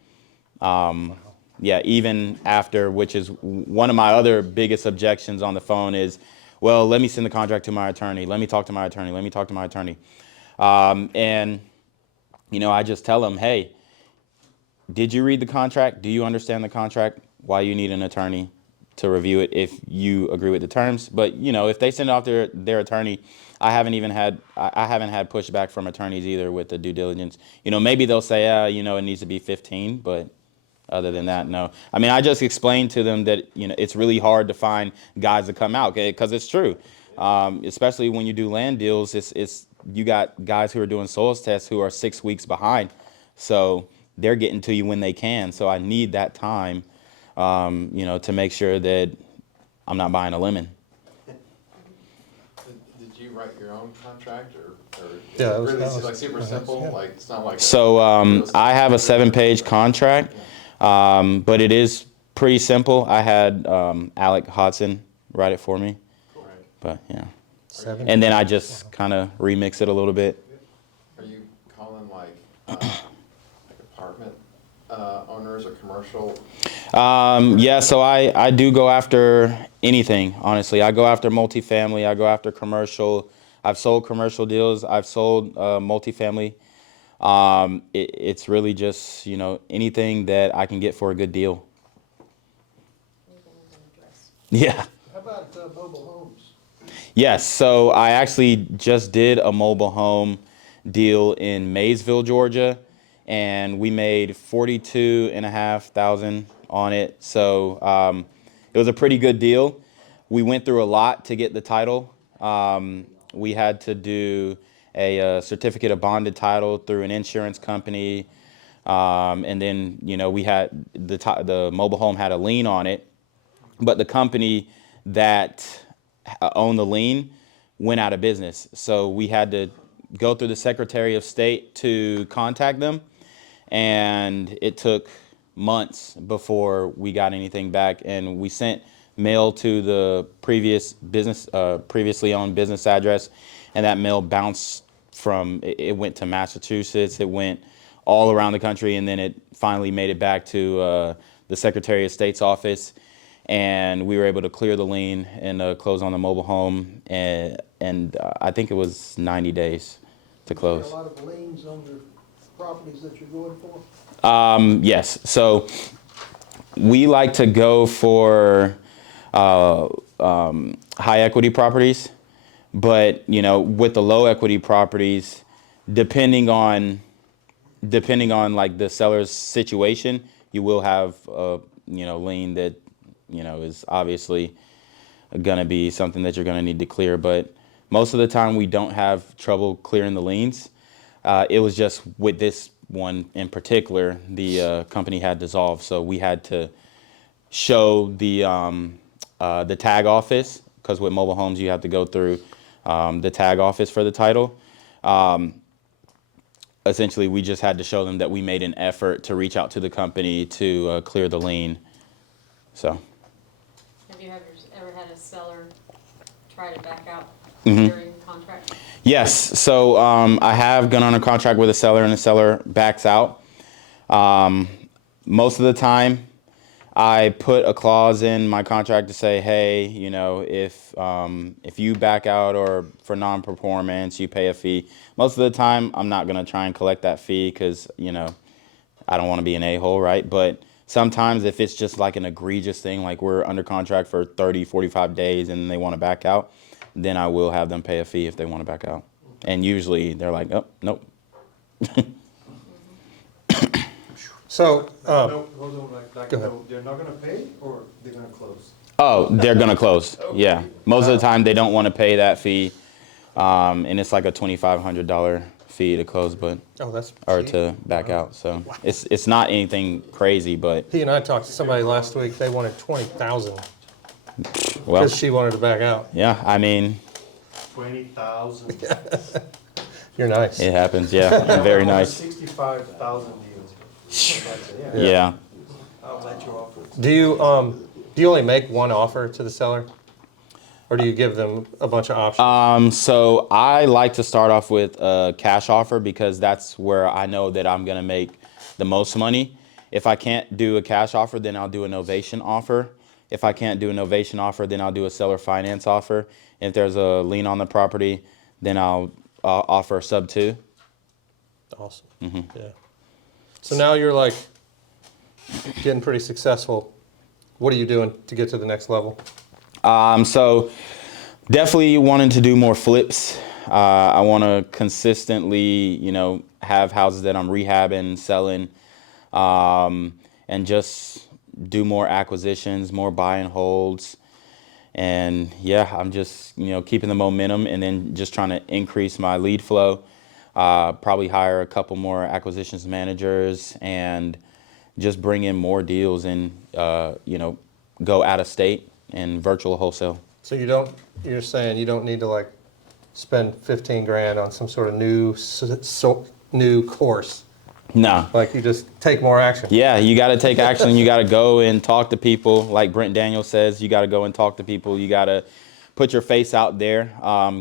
Even after, which is one of my other biggest objections on the phone is, well, let me send the contract to my attorney. Let me talk to my attorney. Let me talk to my attorney. I just tell them, hey, did you read the contract? Do you understand the contract? Why you need an attorney to review it if you agree with the terms? But, if they send it off their attorney, I haven't had pushback from attorneys either with the due diligence. Maybe they'll say, it needs to be 15, but other than that, no. I mean, I just explained to them that, it's really hard to find guys to come out, because it's true. Especially when you do land deals, you got guys who are doing soils tests who are 6 weeks behind. So they're getting to you when they can. So I need that time, to make sure that I'm not buying a lemon. Did you write your own contract, or Yeah, is it really like super simple? yeah. Like, it's not like So I have a 7-page contract, but it is pretty simple. I had Alec Hodson write it for me, but yeah. 7? And then I just kind of remix it a little bit. Are you calling like a owners or commercial? Yeah, so I do go after anything, honestly. I go after multifamily, I go after commercial. I've sold commercial deals, I've sold multifamily. It's really just, anything that I can get for a good deal. Yeah. How about mobile homes? Yes, so I actually just did a mobile home deal in Maysville, Georgia, and we made 42,500 on it. So it was a pretty good deal. We went through a lot to get the title. We had to do a certificate of bonded title through an insurance company, and then we had the mobile home had a lien on it, but the company that owned the lien went out of business. So we had to go through the Secretary of State to contact them, and it took months before we got anything back. And we sent mail to the previously owned business address, and that mail bounced it went to Massachusetts, it went all around the country, and then it finally made it back to the Secretary of State's office. And we were able to clear the lien and close on the mobile home, and I think it was 90 days to close. Is there a lot of liens on your properties that you're going for? Yes, so we like to go for high equity properties, but with the low equity properties, depending on like the seller's situation, you will have a lien that is obviously going to be something that you're going to need to clear. But most of the time we don't have trouble clearing the liens. It was just with this one in particular, the company had dissolved, so we had to show the tag office, because with mobile homes you have to go through the tag office for the title. Essentially, we just had to show them that we made an effort to reach out to the company to clear the lien. So. Have you ever had a seller try to back out Mm-hmm. during the contract? Yes, so I have gone on a contract with a seller, and the seller backs out. Most of the time, I put a clause in my contract to say, hey, if you back out or for non-performance, you pay a fee. Most of the time, I'm not going to try and collect that fee because, I don't want to be an a-hole, right? But sometimes if it's just like an egregious thing, like we're under contract for 30, 45 days and they want to back out, then I will have them pay a fee if they want to back out. And usually they're like, oh, nope. So, No, hold on, go ahead. no, they're not gonna pay, or they're gonna close? Oh, they're going to close. Yeah. Most of the time they don't want to pay that fee. And it's like a $2,500 fee to close, but that's or cheap. to back out. So it's not anything crazy, but He and I talked to somebody last week, they wanted 20,000 well, because she wanted to back out. yeah, I mean, 20,000. You're nice. it happens. Yeah, very nice. 65,000 deals. Yeah. I'll let you offer it. Do you only make one offer to the seller? Or do you give them a bunch of options? So I like to start off with a cash offer because that's where I know that I'm going to make the most money. If I can't do a cash offer, then I'll do a novation offer. If I can't do a novation offer, then I'll do a seller finance offer. If there's a lien on the property, then I'll offer sub 2. Awesome. Yeah. So now you're like getting pretty successful. What are you doing to get to the next level? So definitely wanting to do more flips. I want to consistently, have houses that I'm rehabbing, selling, and just do more acquisitions, more buy and holds. And yeah, I'm just, keeping the momentum and then just trying to increase my lead flow. Probably hire a couple more acquisitions managers and just bring in more deals and, go out of state and virtual wholesale. So you're saying you don't need to like spend 15 grand on some sort of new course. No. Like you just take more action. Yeah, you got to take action. You got to go and talk to people. Like Brent Daniels says, you got to go and talk to people. You got to put your face out there,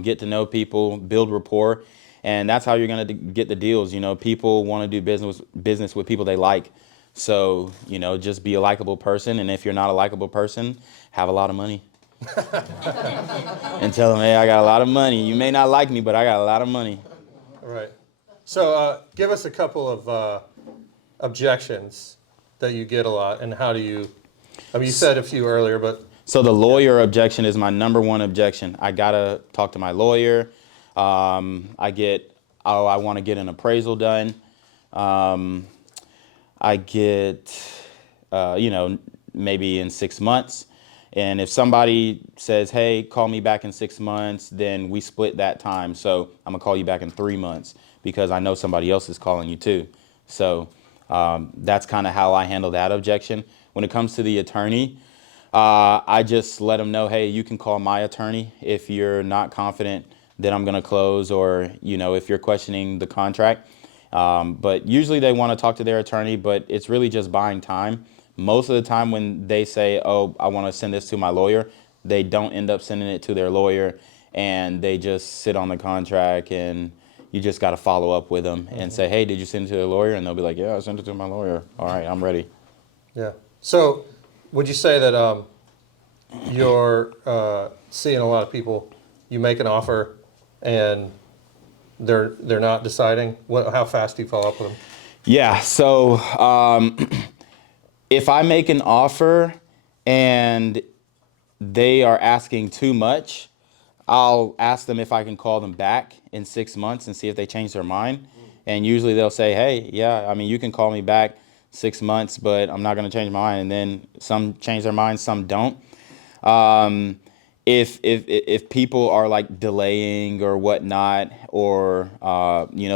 get to know people, build rapport. And that's how you're going to get the deals. People want to do business with people they like. So, just be a likable person. And if you're not a likable person, have a lot of money. And tell them, hey, I got a lot of money. You may not like me, but I got a lot of money. Right. So give us a couple of objections that you get a lot, and how do you, you said a few earlier, but. So the lawyer objection is my number one objection. I got to talk to my lawyer. I want to get an appraisal done. I get, maybe in 6 months. And if somebody says, hey, call me back in 6 months, then we split that time. So I'm going to call you back in 3 months because I know somebody else is calling you too. So that's kind of how I handle that objection. When it comes to the attorney, I just let them know, hey, you can call my attorney if you're not confident that I'm going to close, or, if you're questioning the contract. But usually they want to talk to their attorney, but it's really just buying time. Most of the time when they say, oh, I want to send this to my lawyer, they don't end up sending it to their lawyer, and they just sit on the contract, and you just got to follow up with them and say, hey, did you send it to the lawyer? And they'll be like, yeah, I sent it to my lawyer. All right, I'm ready. Yeah. So would you say that you're seeing a lot of people, you make an offer and they're not deciding? How fast do you follow up with them? Yeah, so if I make an offer and they are asking too much, I'll ask them if I can call them back in 6 months and see if they change their mind. And usually they'll say, hey, yeah, you can call me back 6 months, but I'm not going to change my mind. And then some change their mind, some don't. If people are like delaying or whatnot, or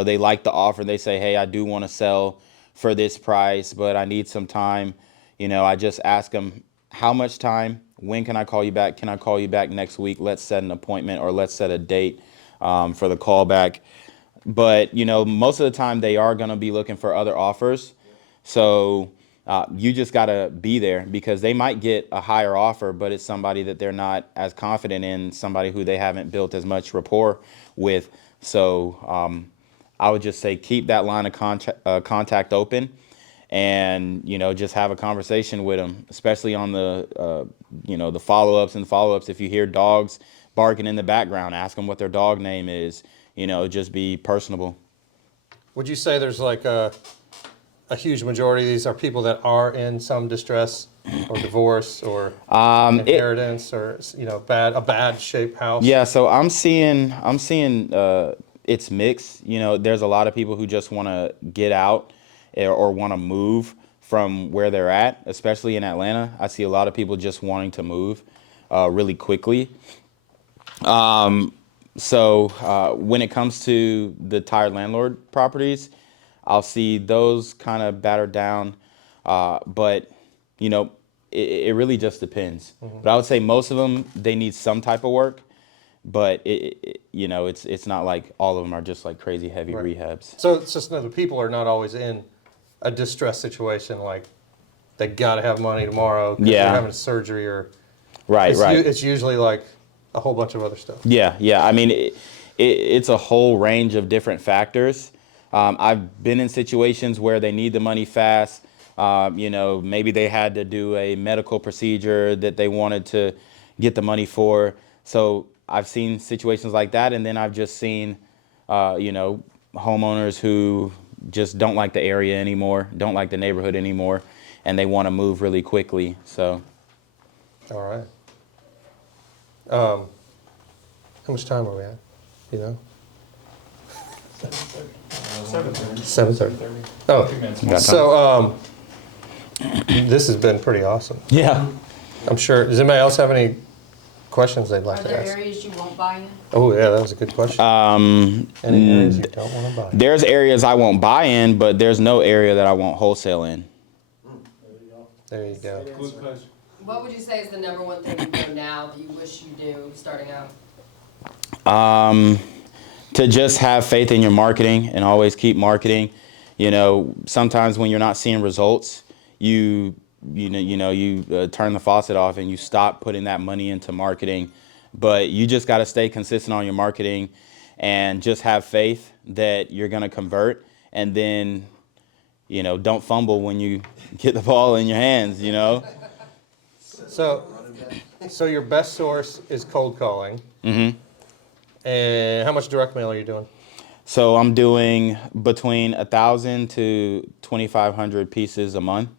they like the offer, they say, hey, I do want to sell for this price, but I need some time. I just ask them, how much time? When can I call you back? Can I call you back next week? Let's set an appointment, or let's set a date for the call back. But most of the time they are going to be looking for other offers. So you just got to be there, because they might get a higher offer, but it's somebody that they're not as confident in, somebody who they haven't built as much rapport with. So I would just say keep that line of contact open, and just have a conversation with them, especially on the the follow-ups and follow-ups. If you hear dogs barking in the background, ask them what their dog name is. Just be personable. Would you say there's like a huge majority of these are people that are in some distress or divorce or inheritance or a bad shaped house? Yeah, so I'm seeing it's mixed. There's a lot of people who just want to get out or want to move from where they're at, especially in Atlanta. I see a lot of people just wanting to move really quickly. So when it comes to the tired landlord properties, I'll see those kind of battered down, but it really just depends. Mm-hmm. But I would say most of them, they need some type of work, but it's not like all of them are just like crazy heavy Right. rehabs. So it's just the people are not always in a distress situation, like they got to have money tomorrow because Yeah. they're having surgery, or Right. it's usually like a whole bunch of other stuff. Yeah. It's a whole range of different factors. I've been in situations where they need the money fast. Maybe they had to do a medical procedure that they wanted to get the money for. So I've seen situations like that, and then I've just seen, homeowners who just don't like the area anymore, don't like the neighborhood anymore, and they want to move really quickly. So. All right. How much time are we at? 7:30. Oh, so this has been pretty awesome. Yeah. I'm sure. Does anybody else have any questions they'd like Are to there ask? areas you won't buy in? Oh yeah, that was a good question. Any areas you don't want to buy? There's areas I won't buy in, but there's no area that I won't wholesale in. There you go. Good question. What would you say is the number one thing you know now that you wish you knew starting out? To just have faith in your marketing and always keep marketing. Sometimes when you're not seeing results, you turn the faucet off and you stop putting that money into marketing. But you just got to stay consistent on your marketing and just have faith that you're going to convert. And then, don't fumble when you get the ball in your hands, So your best source is cold calling. Mm-hmm. And how much direct mail are you doing? So I'm doing between 1,000 to 2,500 pieces a month.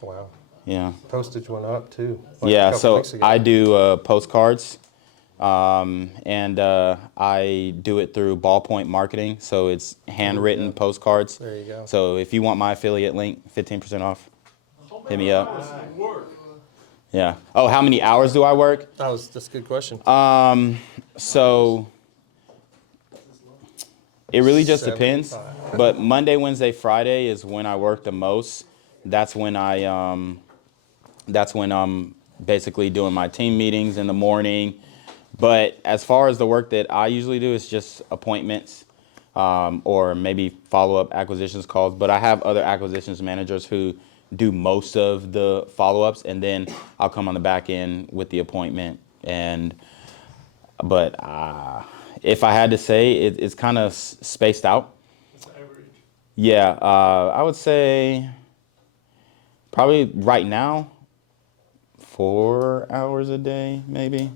Wow. Yeah. Postage went up too. Like a Yeah. couple So weeks ago. I do postcards, and I do it through Ballpoint Marketing. So it's handwritten postcards. There you go. So if you want my affiliate link, 15% off. Hit me up. Yeah. Oh, how many hours do I work? That's a good question. So it really just depends. 75. But Monday, Wednesday, Friday is when I work the most. That's when I'm basically doing my team meetings in the morning. But as far as the work that I usually do, it's just appointments, or maybe follow-up acquisitions calls. But I have other acquisitions managers who do most of the follow-ups, and then I'll come on the back end with the appointment. But if I had to say, it's kind of spaced out. It's average. Yeah, I would say probably right now 4 hours a day, maybe.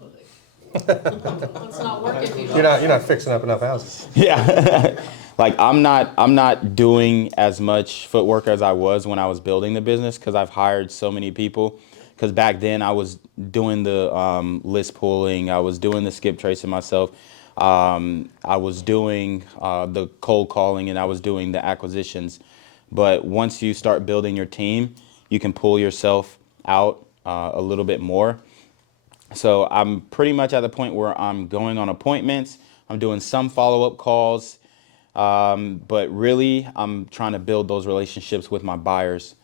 Let's not work if you don't. You're not fixing up enough houses. Yeah. Like I'm not doing as much footwork as I was when I was building the business, because I've hired so many people. Because back then I was doing the list pulling, I was doing the skip tracing myself, I was doing the cold calling, and I was doing the acquisitions. But once you start building your team, you can pull yourself out a little bit more. So I'm pretty much at the point where I'm going on appointments. I'm doing some follow-up calls, but really I'm trying to build those relationships with my buyers,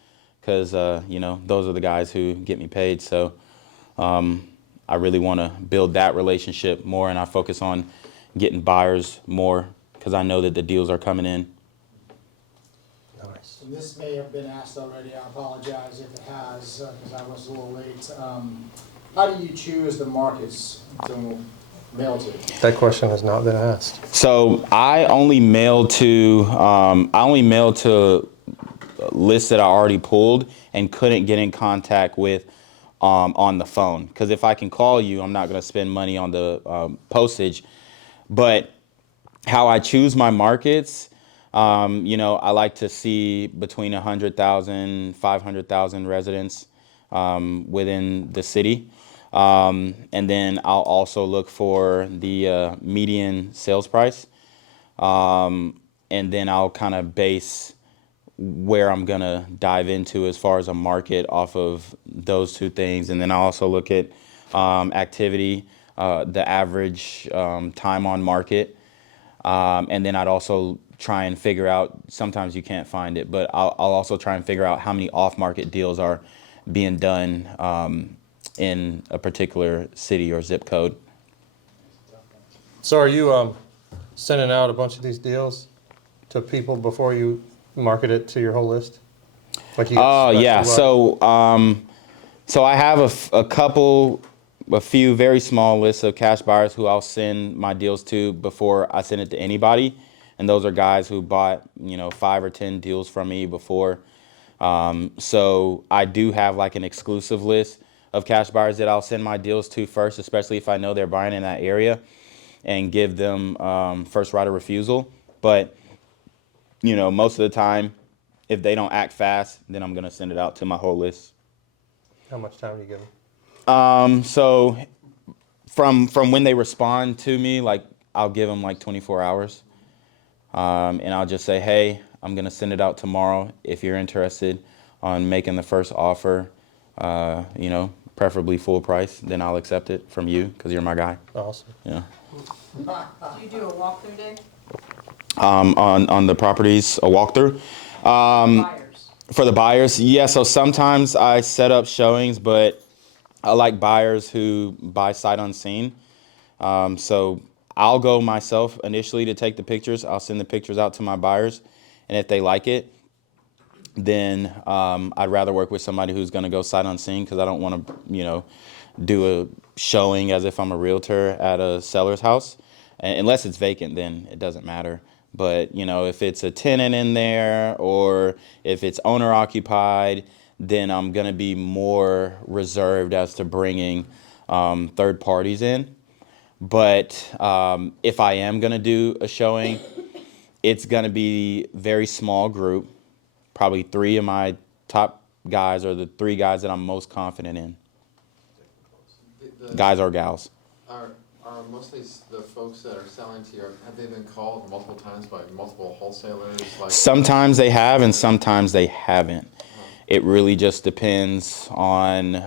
because those are the guys who get me paid. So I really want to build that relationship more, and I focus on getting buyers more, because I know that the deals are coming in. Nice. And this may have been asked already, I apologize if it has, because I was a little late. How do you choose the markets to mail to? That question has not been asked. So I only mail to lists that I already pulled and couldn't get in contact with on the phone. Because if I can call you, I'm not going to spend money on the postage. But how I choose my markets, I like to see between 100,000, 500,000 residents within the city. And then I'll also look for the median sales price. And then I'll kind of base where I'm going to dive into as far as a market off of those two things. And then I also look at activity, the average time on market. And then I'd also try and figure out, sometimes you can't find it, but I'll also try and figure out how many off-market deals are being done in a particular city or zip code. So are you sending out a bunch of these deals to people before you market it to your whole list? Like you yeah. So I have a few very small lists of cash buyers who I'll send my deals to before I send it to anybody. And those are guys who bought, 5 or 10 deals from me before. So I do have like an exclusive list of cash buyers that I'll send my deals to first, especially if I know they're buying in that area, and give them first right of refusal. But, most of the time, if they don't act fast, then I'm going to send it out to my whole list. How much time do you give them? So from when they respond to me, like I'll give them like 24 hours. And I'll just say, hey, I'm going to send it out tomorrow. If you're interested on making the first offer, preferably full price, then I'll accept it from you because you're my guy. Awesome. Yeah. Do you do a walkthrough day? On the properties, a walkthrough. Buyers. For the buyers, yeah. So sometimes I set up showings, but I like buyers who buy sight unseen. So I'll go myself initially to take the pictures. I'll send the pictures out to my buyers, and if they like it, then I'd rather work with somebody who's going to go sight unseen, because I don't want to, do a showing as if I'm a realtor at a seller's house. And unless it's vacant, then it doesn't matter. But, you know, if it's a tenant in there or if it's owner occupied, then I'm going to be more reserved as to bringing third parties in. But if I am going to do a showing, it's going to be very small group. Probably 3 of my top guys are the 3 guys that I'm most confident in. Guys or gals. Are most of these, the folks that are selling to you, have they been called multiple times by multiple wholesalers? Like, Sometimes they have and sometimes they haven't. It really just depends on,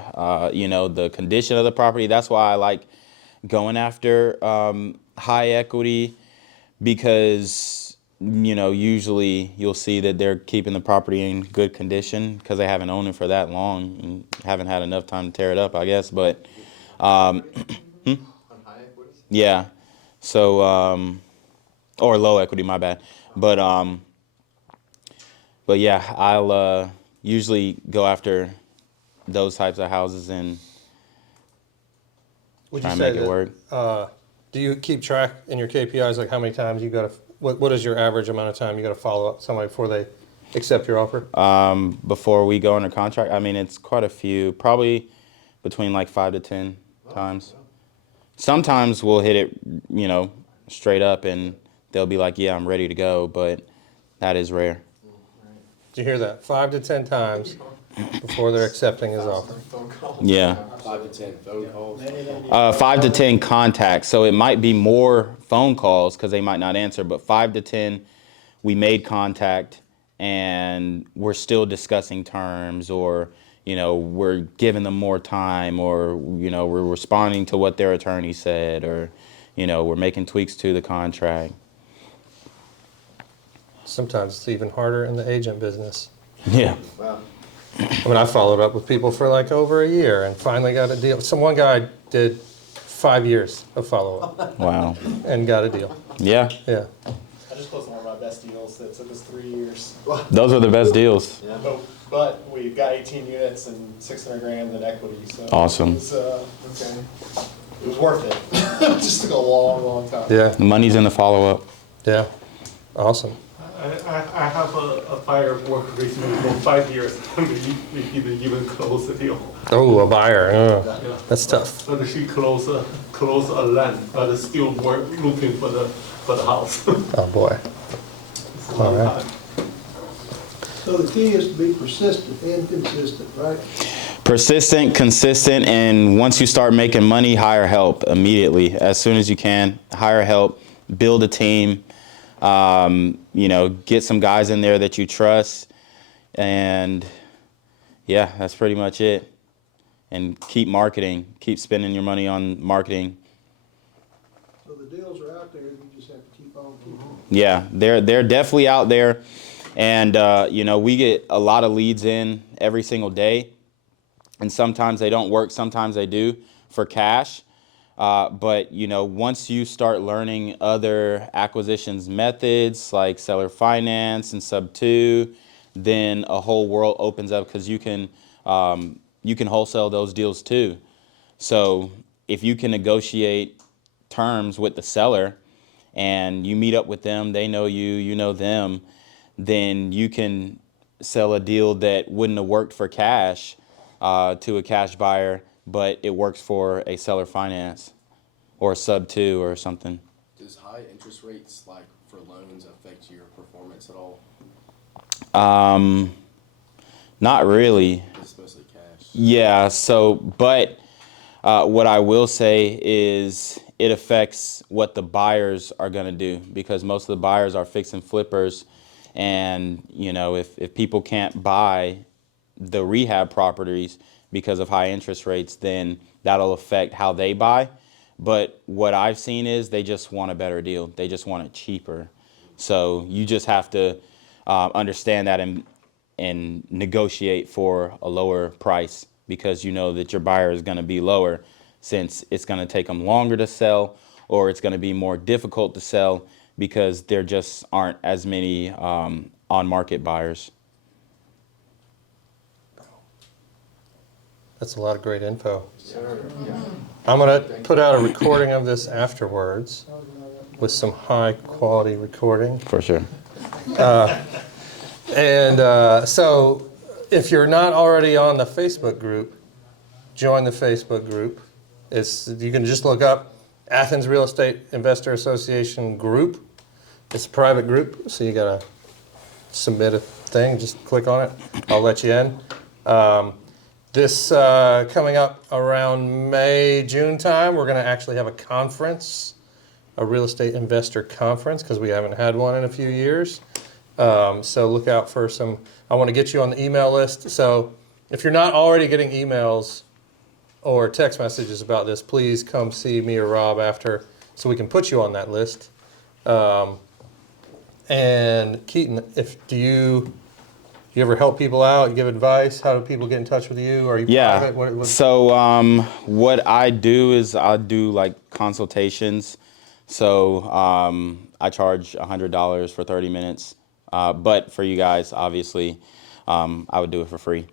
you know, the condition of the property. That's why I like going after high equity, because, you know, usually you'll see that they're keeping the property in good condition because they haven't owned it for that long and haven't had enough time to tear it up, I guess. But on high equities? yeah, so or low equity, my bad. But yeah, I'll usually go after those types of houses and Would try you and say make it work. do you keep track in your KPIs, like how many times you got to, what is your average amount of time you got to follow up somebody before they accept your offer? Before we go under contract, I mean, it's quite a few, probably between like 5 to 10 times. Sometimes we'll hit it, you know, straight up and they'll be like, yeah, I'm ready to go, but that is rare. Did you hear that? 5 to 10 times before they're accepting his offer. Phone calls. Yeah. 5 to 10 phone calls. 5 to 10 contacts. So it might be more phone calls because they might not answer, but 5 to 10, we made contact and we're still discussing terms, or, you know, we're giving them more time, or, you know, we're responding to what their attorney said, or, you know, we're making tweaks to the contract. Sometimes it's even harder in the agent business. Yeah. Wow. I mean, I followed up with people for like over a year and finally got a deal. One guy did 5 years of follow-up Wow. and got a deal. Yeah. Yeah. I just closed one of my best deals that took us 3 years. Those are the best deals. Yeah. But we got 18 units and 600 grand in equity, so. Awesome. It was worth it. It just took a long, long time. Yeah. The money's in the follow-up. Yeah. Awesome. I have a buyer work with me for 5 years, and we didn't even close the deal. Oh, a buyer. Oh, Yeah. that's tough. And she closed a land, but still looking for the house. Oh, boy. It's a All long right. time. So the key is to be persistent and consistent, right? Persistent, consistent, and once you start making money, hire help immediately. As soon as you can, hire help, build a team, you know, get some guys in there that you trust, and yeah, that's pretty much it. And keep marketing, keep spending your money on marketing. So the deals are out there, you just have to keep on keeping on. Yeah, they're definitely out there, and you know, we get a lot of leads in every single day, and sometimes they don't work, sometimes they do for cash. But you know, once you start learning other acquisitions methods like seller finance and sub 2, then a whole world opens up, because you can wholesale those deals too. So if you can negotiate terms with the seller and you meet up with them, they know you, you know them, then you can sell a deal that wouldn't have worked for cash to a cash buyer, but it works for a seller finance or a sub 2 or something. Does high interest rates, like for loans, affect your performance at all? Not really. It's mostly cash. Yeah, so, but what I will say is it affects what the buyers are going to do, because most of the buyers are fix and flippers. And, you know, if people can't buy the rehab properties because of high interest rates, then that'll affect how they buy. But what I've seen is they just want a better deal. They just want it cheaper. So you just have to understand that and negotiate for a lower price, because you know that your buyer is going to be lower, since it's going to take them longer to sell, or it's going to be more difficult to sell because there just aren't as many on-market buyers. That's a lot of great info. Sure. Yeah. I'm going to put out a recording of this afterwards. with some high quality recording. For sure. So if you're not already on the Facebook group, join the Facebook group. You can just look up Athens Real Estate Investor Association group. It's a private group, so you gotta submit a thing, just click on it. I'll let you in. This coming up around May, June time, we're gonna actually have a conference, a real estate investor conference, because we haven't had one in a few years. So look out for I wanna get you on the email list. So if you're not already getting emails or text messages about this, please come see me or Rob after so we can put you on that list. And Keaton, do you ever help people out? You give advice? How do people get in touch with you? Are you private? So what I do is I do like consultations. So I charge $100 for 30 minutes. But for you guys, obviously, I would do it for free.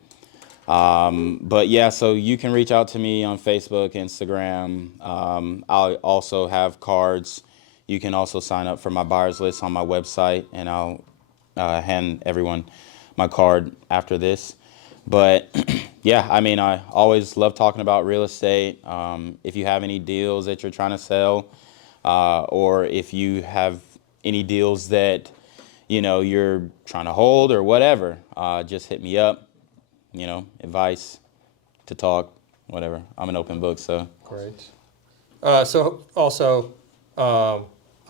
But yeah, so you can reach out to me on Facebook, Instagram. I'll also have cards. You can also sign up for my buyers list on my website, and I'll hand everyone my card after this. But yeah, I mean, I always love talking about real estate. If you have any deals that you're trying to sell, or if you have any deals that, you're trying to hold or whatever, just hit me up. Advice, to talk, whatever. I'm an open book, so. Great. So also,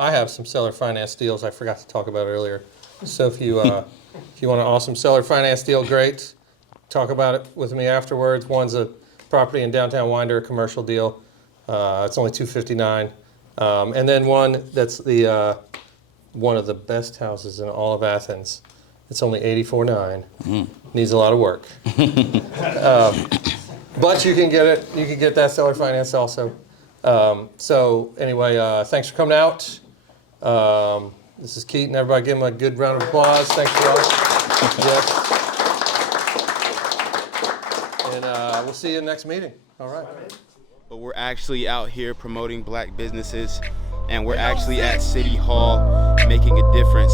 I have some seller finance deals I forgot to talk about earlier. So if you want an awesome seller finance deal, great. Talk about it with me afterwards. One's a property in downtown Winder, a commercial deal. It's only $259. And then one that's one of the best houses in all of Athens. It's only $84,900. Needs a lot of work. But you can get it. You can get that seller finance also. So anyway, thanks for coming out. This is Keaton. Everybody give him a good round of applause. Thanks for all. Yes. And we'll see you in the next meeting. All right. But we're actually out here promoting black businesses, and we're actually at City Hall making a difference.